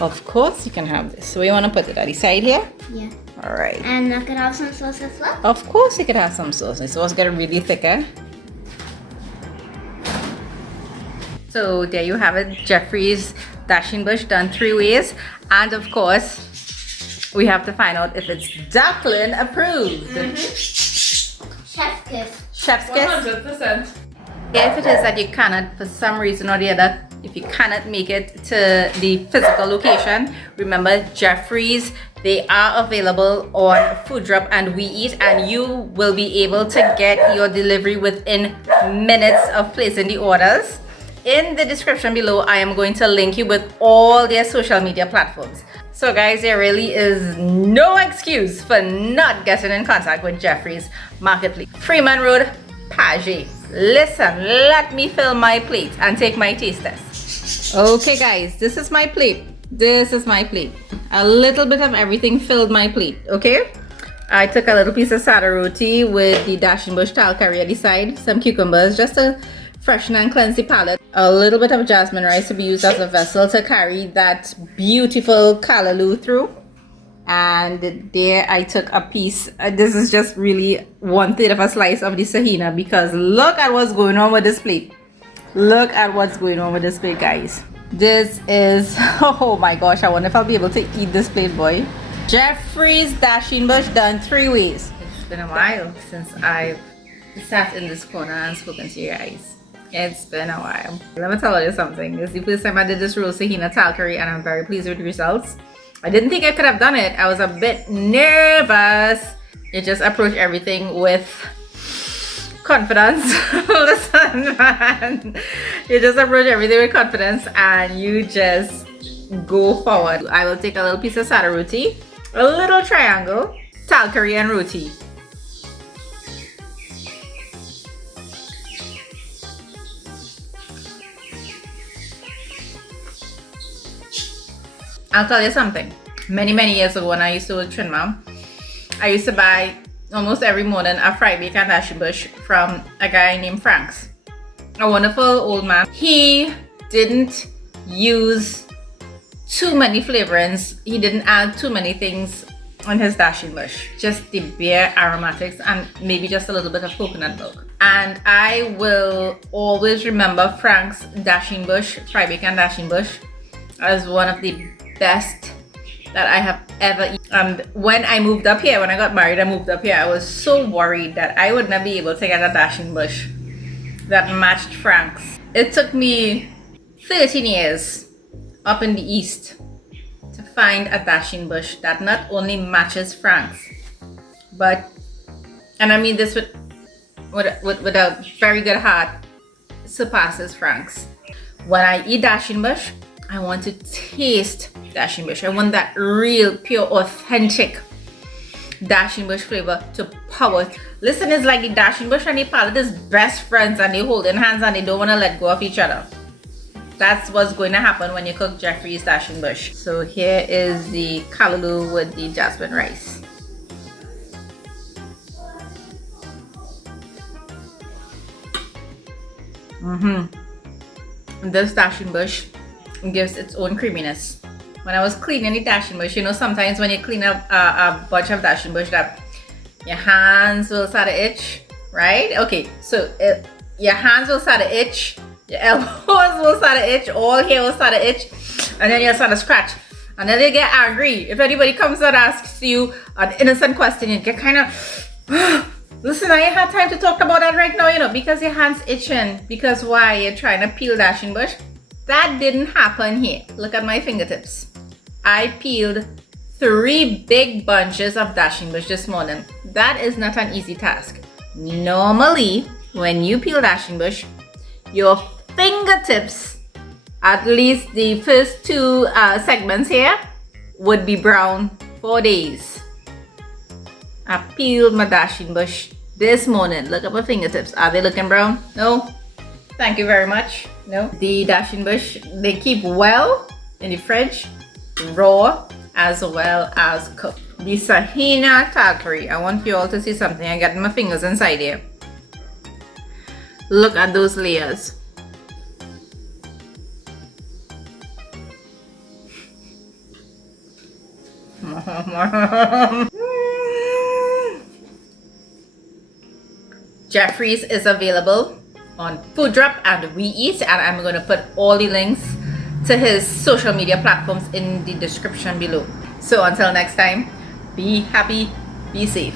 Of course you can have this. So you want to put it at the side here? Yeah. All right. And I could have some sauce as well. Of course you could have some sauce. The sauce get really thicker. So there you have it, Jeffrey's Dasheen Bush done 3 ways. And of course, we have to find out if it's duckling approved. Chef's kiss. Chef's kiss. 100%. If it is that you cannot, for some reason or the other, if you cannot make it to the physical location, remember Jeffrey's, they are available on Food Drop and We Eat, and you will be able to get your delivery within minutes of placing the orders. In the description below, I am going to link you with all their social media platforms. So guys, there really is no excuse for not getting in contact with Jeffrey's Marketplace. Freeman Road, Bhagi. Listen, let me fill my plate and take my taste test. Okay guys, this is my plate. This is my plate. A little bit of everything filled my plate, okay? I took a little piece of sada roti with the Dasheen Bush talkari at the side, some cucumbers, just to freshen and cleanse the palate. A little bit of jasmine rice to be used as a vessel to carry that beautiful callaloo through. And there I took a piece, this is just really 1/3 of a slice of the sahina, because look at what's going on with this plate. Look at what's going on with this plate, guys. This is, oh my gosh, I wonder if I'll be able to eat this plate, boy. Jeffrey's Dasheen Bush done 3 ways. It's been a while since I've sat in this corner and spoken to you guys. It's been a while. Let me tell you something. This is the first time I did this roast sahina talkari, and I'm very pleased with the results. I didn't think I could have done it. I was a bit nervous. You just approach everything with confidence. Listen, man. You just approach everything with confidence and you just go forward. I will take a little piece of sada roti, a little triangle, talkari and roti. I'll tell you something. Many years ago when I used to work in Trinidad, I used to buy almost every morning a fried bacon and Dasheen Bush from a guy named Franks. A wonderful old man. He didn't use too many flavorings. He didn't add too many things on his Dasheen Bush. Just the bare aromatics and maybe just a little bit of coconut milk. And I will always remember Frank's Dasheen Bush, fried bacon and Dasheen Bush, as one of the best that I have ever eaten. And when I moved up here, when I got married, I moved up here, I was so worried that I would not be able to get a Dasheen Bush that matched Frank's. It took me 13 years up in the east to find a Dasheen Bush that not only matches Frank's, but, and I mean this with a very good heart, surpasses Frank's. When I eat Dasheen Bush, I want to taste Dasheen Bush. I want that real, pure, authentic Dasheen Bush flavor to power. Listen, it's like the Dasheen Bush and the palate is best friends and they holding hands and they don't want to let go of each other. That's what's going to happen when you cook Jeffrey's Dasheen Bush. So here is the callaloo with the jasmine rice. This Dasheen Bush gives its own creaminess. When I was cleaning the Dasheen Bush, you know, sometimes when you clean up a bunch of Dasheen Bush, that your hands will start to itch, right? Okay, so your hands will start to itch, your elbows will start to itch, all here will start to itch, and then you'll start to scratch. And then they get angry. If anybody comes and asks you an innocent question, you get kind of, listen, I ain't had time to talk about that right now, you know, because your hand's itching. Because why? You're trying to peel Dasheen bush. That didn't happen here. Look at my fingertips. I peeled 3 big bunches of Dasheen bush this morning. That is not an easy task. Normally, when you peel Dasheen bush, your fingertips, at least the first 2 segments here, would be brown for days. I peeled my Dasheen bush this morning. Look at my fingertips. Are they looking brown? No. Thank you very much. No. The Dasheen bush, they keep well in the fridge, raw as well as cooked. The sahina talkari. I want you all to see something. I got my fingers inside here. Look at those layers. Jeffery's is available on Food Drop and We Eat, and I'm going to put all the links to his social media platforms in the description below. So until next time, be happy, be safe.